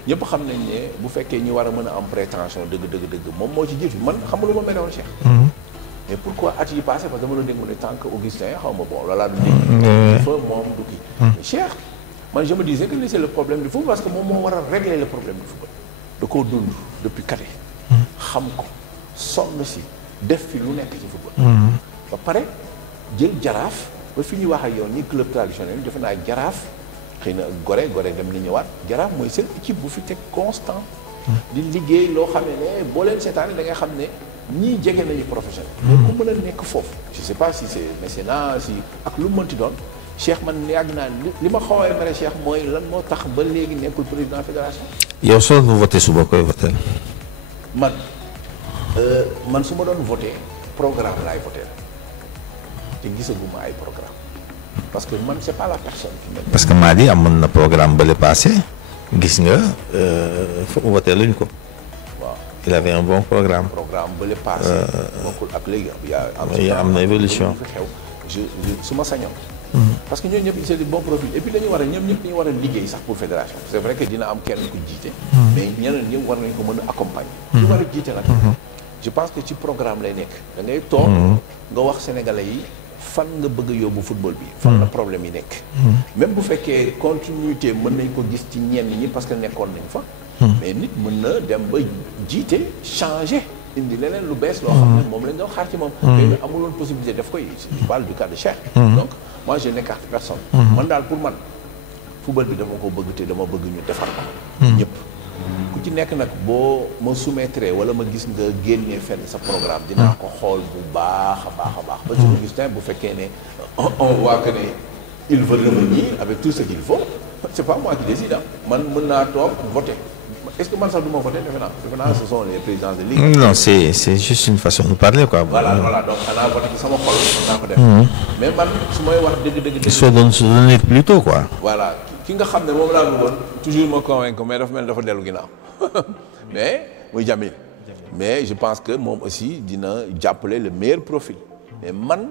ñëpp xam nañ ne bu fekkee ñi war a mën a am prétention dëgg moom moo ci jiitu man xam nga lu ma meloon Cheikh. mais pourquoi at yi passé parce que dama la dégg mu ne tant que Augustin xaw ma bon loolaa du dégg. fa moom du kii. Cheikh man je me disais que c'est le problème du football parce que moom moo war a régler le problème du football. da koo dund depuis cadet. xam ko sonn si def fi lu nekk ci football. ba pare jël jaraaf ba fi ñuy wax ak yow ñi club traditionnel defe naa jaraaf xëy na Gorée dem na ñëwaat jaraaf mooy seen équipe bu fi teg constant. di liggéey loo xam ne boo leen seetaanee da ngay xam ne. ñii jege nañu professionnel. mais ku mën a nekk foofu. je sais pas si c'est mécénat si ak lu mu mënti doon Cheikh man yàgg naa li ma xaw a mere Cheikh mooy lan moo tax ba léegi nekkul président fédération. yow soo doon voté suba koy voté. man su ma doon voté programme laay voté te gisaguma ay programme parce que man c'est pas la personne. parce que Madi amoon na programme bële passé gis nga voté luñ ko. il avait un bon programme. ba le passé. bokkul ak léegi am na évolution. su ma sañoon. parce que ñooñu ñëpp c'est du bon profil et puis dañu war a ñoom ñëpp dañu war a liggéey sax pour fédération. c'est vrai que dina am kenn ku jiite. mais ñeneen ñëpp war nañ ko mën a accompagner. ñu war a jiite nag. je pense que ci programme lay nekk. da ngay toog nga wax sénégalais yi fan nga bëgg a yóbbu football bi. fan la problème yi nekk. même bu fekkee continuité mën nañ ko gis ci ñenn ñi parce que nekkoon nañ fa. mais nit mën na dem ba jiite changer indi leneen lu bees loo xam ne moom lañ doon xaar ci moom mais amuloon possibilité def koy je parle du cas de Cheikh donc moi je n'écarte personne man daal pour man football bi dama ko bëgg te dama bëgg ñu defar ko ñëpp ku ci nekk nag boo ma soumettre wala ma gis nga génnee fenn sa programme dinaa ko xool bu baax a baax ba ci Augustin bu fekkee ne on voit que ne il veut revenir avec tout ce qu'il faut c'est pas moi qui décide man mën naa toog voter. Est-ce que man sax du ma voté defe naa ce sont les présidents de ligue. non c'est juste une façon de parler quoi. voilà donc xanaa voté ci sama xol naa ko def. mais man su may wax dëgg. il faut donner plus tôt quoi. voilà ki nga xam ne moom laa bëggoon toujours ma convaincre mais dafa mel ni dafa dellu ginnaaw mais muy Jamil. mais je pense que moom aussi dina jàppale le meilleur profil. mais man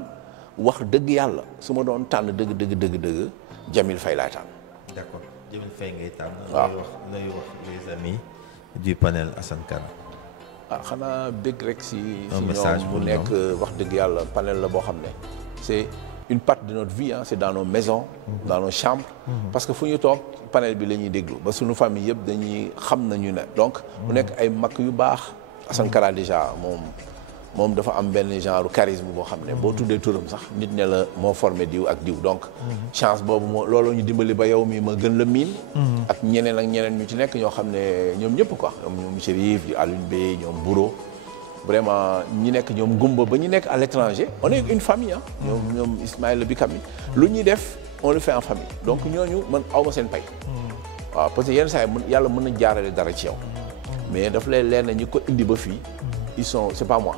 wax dëgg yàlla su ma doon tànn dëgg Jamil Faye laay tànn. d'accord Jamil Faye ngay tànn. waaw lay wax les amis du panel Assane Kane. xanaa bëgg rek si message ñoom mu nekk wax dëgg yàlla panel la boo xam ne c'est une partie de notre vie c'est dans nos maisons. dans nos chambres. parce que fu ñu toog panel bi la ñuy déglu ba suñu famille yëpp dañuy xam nañu ne donc. mu nekk ay mag yu baax. Assane Kara déjà moom dafa am benn genre charisme boo xam ne boo tuddee turam sax nit ne la moo formé diw ak diw donc chance boobu moo looloo ñu dimbali ba yow mi ma gën la miin ak ñeneen ñu ci nekk ñoo xam ne ñoom ñëpp quoi ñoom Chérif Alioune Bey ñoom Bouro vraiment ñi nekk ñoom Gumba ba ñu nekk à l'étranger on est une famille ñoom Ismaïla Bikami lu ñuy def on le fait en famille donc ñooñu man awma seen pay waaw parce que yenn saa yi yàlla mën na jaarale dara ci yow mais daf lay leer na ñi ko indi ba fii c'est pas moi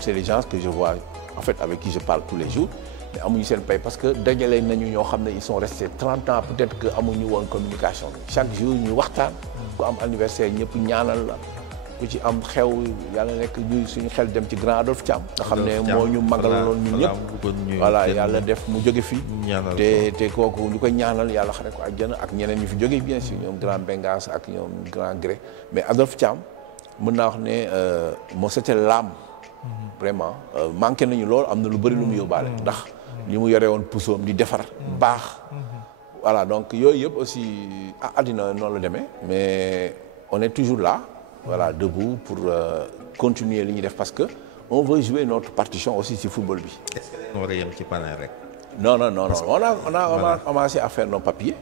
c'est les gens que je vois en fait avec qui je parle tous les jours mais amuñu seen pay parce que dajale nañu ñoo xam ne ils sont restés 30 ans peut-être que amuñu woon communication chaque jour ñu waxtaan ku am anniversaire ñëpp ñaanal la ku ci am xew yàlla nekk ñu suñu xel dem ci grand Adolphe Thiam nga xam ne moo ñu magaloon ñun ñëpp voilà yàlla def mu jóge fi te kooku ñu koy ñaanal yàlla xare ko àjjana ak ñeneen ñu fi jóge bien sûr ñoom grand Bengas ak ñoom grand Gré mais Adolphe Thiam mën naa wax ne moo c'était l'âme vraiment manqué nañu lool am na lu bëri lu mu yóbbaale ndax li mu yore woon pusoom di defar baax voilà donc yooyu yëpp aussi àddina noonu la demee mais on est toujours là voilà debout pour continuer li ñuy def parce que on veut jouer notre partition aussi ci football bi. est-ce que dañu war a yem ci panel rek. non on a commencé à faire nos papiers.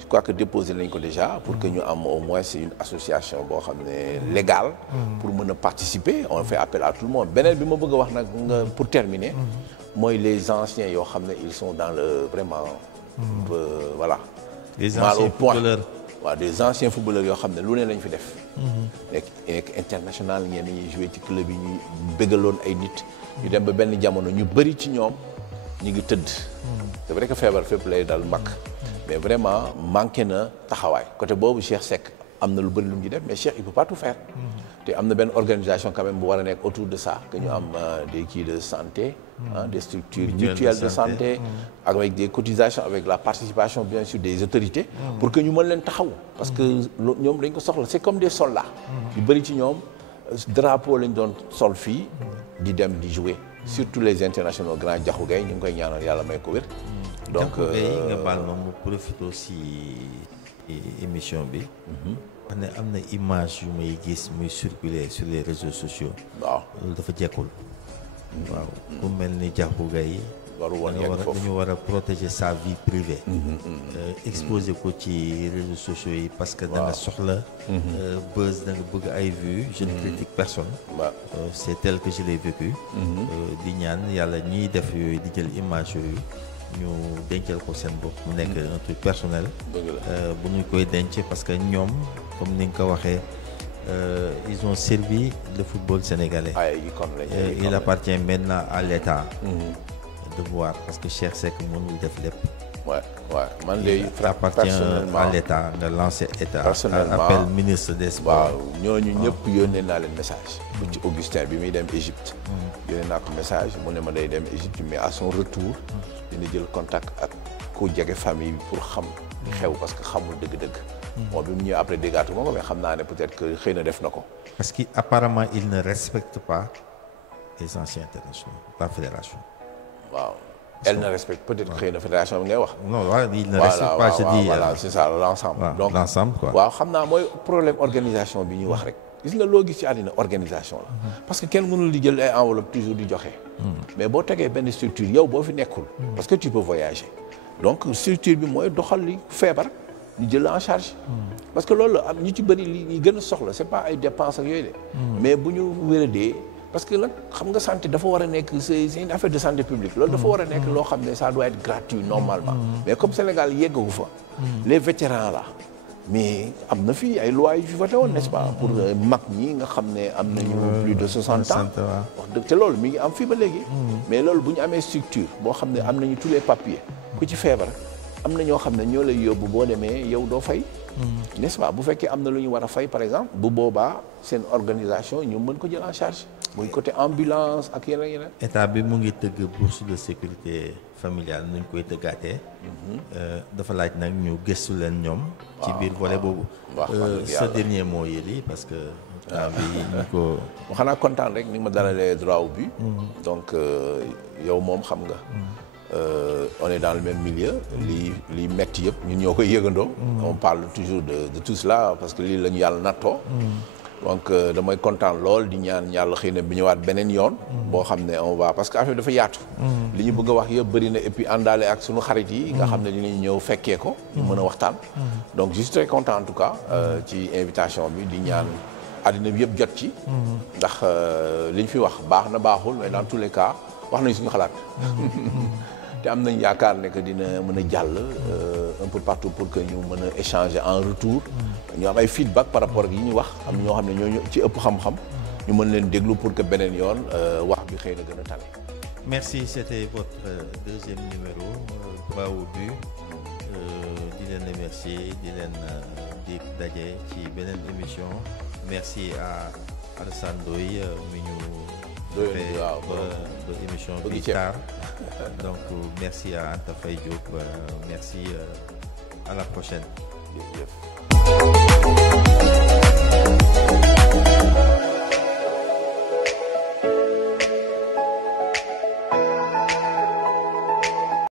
Je crois que déposé nañ ko déjà pour que ñu am au moins c'est une association boo xam ne légale. pour mën a participer on fait appel à tout le monde beneen bi ma bëgg a wax nag nga pour terminer. mooy les anciens yoo xam ne ils sont dans le vraiment. voilà. les anciens footballeurs waaw des anciens footballeurs yoo xam ne lu ne lañ fi def. nekk international ñenn ñuy joué ci club yi ñuy bëggaloon ay nit. ñu dem ba benn jamono ñu bëri ci ñoom ñu ngi tëdd. c'est vrai que feebar fépp lay dal mag. mais vraiment manqué na taxawaay côté boobu Cheikh Seck am na lu bëri lu mu ci def mais Cheikh il peut pas tout faire. te am na benn organisation quand même bu war a nekk autour de ça que ñu am des kii de santé. des structures mutuelles de santé. avec des cotisations avec la participation bien sûr des autorités. pour que ñu mën leen taxaw. parce que ñoom dañ ko soxla c'est comme des soldats. yu bëri ci ñoom drapeau lañ doon sol fii. di dem di jouer. surtout les internationaux grand Diakhou Gueye ñu ngi koy ñaanal yàlla may ko wér. donc Diakhou Gueye nga baal ma mu profité aussi émission bi. wax ne am na image yu may gis muy circuler sur les réseaux sociaux. waaw loolu dafa jekkul. waaw ku mel ni Diakhou Gueye. waru woon yegg foofu dañu war a protéger sa vie privée. exposer ko ci réseaux sociaux yi parce que da nga soxla. buzz da nga bëgg ay vues. je ne critique personne. c'est tel que je l'ai vécu. di ñaan yàlla ñiy def yooyu di jël image yooyu. ñu dencal ko seen bopp mu nekk un truc personnel. bu ñu koy denc parce que ñoom comme ni nga ko waxee ils ont servi le football sénégalais. Il appartient maintenant à l'État de voir parce que Cheikh Seck mënul def lépp. man léegi appartient à l'État nga lancer État. appel ministre des sports. waaw ñooñu ñëpp yónnee naa leen message. bu ci Augustin bi muy dem Égypte. yónnee naa ko message mu ne ma day dem Égypte mais à son retour. dina jël contact ak ku jege famille bi pour xam xew parce que xamul dëgg-dëgg. moom bi mu ñëwee après déggaatu ma ko mais xam naa ne peut-être que xëy na def na ko. parce que apparemment il ne respecte pas les anciens internationaux la fédération. waaw elle ne respecte peut-être xëy na fédération bi ngay wax. non waaw il ne respecte pas je dis. voilà c'est ça l'ensemble. donc l'ensemble quoi. waaw xam naa mooy problème organisation bi ñuy wax rek. gis nga loo gis ci àddina organisation la. parce que kenn mënul di jël ay enveloppe toujours di joxe. mais boo tegee benn structure yow boo fi nekkul. parce que tu peux voyager. donc structure bi mooy doxal li feebar ñu jël en charge. parce que loolu am ñu ci bëri li ñu gën a soxla c'est pas ay dépenses ak yooyu de. mais bu ñu wéradee parce que nag xam nga santé dafa war a nekk c'est une affaire de santé publique. loolu dafa war a nekk loo xam ne ça doit être gratuit normalement. mais comme Sénégal yeggagu fa. les vétérans là. mais am na fi ay lois yu fi voté woon n'est-ce pas pour mag ñi nga xam ne am nañu plus de 60 ans wax dëgg te loolu mi ngi am fii ba léegi mais loolu bu ñu amee structure boo xam ne am nañu tous les papiers ku ci feebar am na ñoo xam ne ñoo lay yóbbu boo demee yow doo fay n'est-ce pas bu fekkee am na lu ñu war a fay par exemple bu boobaa seen organisation ñu mën ko jël en charge muy côté ambulance ak yeneen état bi mu ngi tëgg bourse de sécurité familiale nuñ koy tëggaatee dafa laaj nag ñu gëstu leen ñoom ci biir volet boobu ce dernier mot yi lii parce que temps bi ñu ko xanaa kontaan rek ni nga ma dalalee droit au but donc yow moom xam nga on est dans le même milieu lii metti yëpp ñun ñoo koy yëgandoo on parle toujours de tout cela parce que lii la ñu yàlla nattoo donc damay kontaan lool di ñaan yàlla xëy na bi ñëwaat beneen yoon boo xam ne on va parce que affaire dafa yaatu li ñu bëgg a wax yëpp bëri na et puis àndaale ak suñu xarit yi nga xam ne dinañ ñëw fekkee ko ñu mën a waxtaan donc je suis très content en tout cas ci invitation bi di ñaan àddina bi yëpp jot ci ndax li ñu fi wax baax na baaxul mais dans tous les cas wax nañ suñu xalaat te am nañ yaakaar ne que dina mën a jàll un peu partout pour que ñu mën a échanger en retour ñu am ay feedback par rapport ak yi ñu wax am ñoo xam ne ñoo ci ëpp xam-xam ñu mën leen déglu pour que beneen yoon wax bi xëy na gën a tane. Merci, c'était votre deuxième numéro droit au but di leen remercier di leen di daje ci beneen émission merci à Alassane Ndoye mi ñu defee ba émission bi tard donc merci à Anta Faye Diop merci à la prochaine.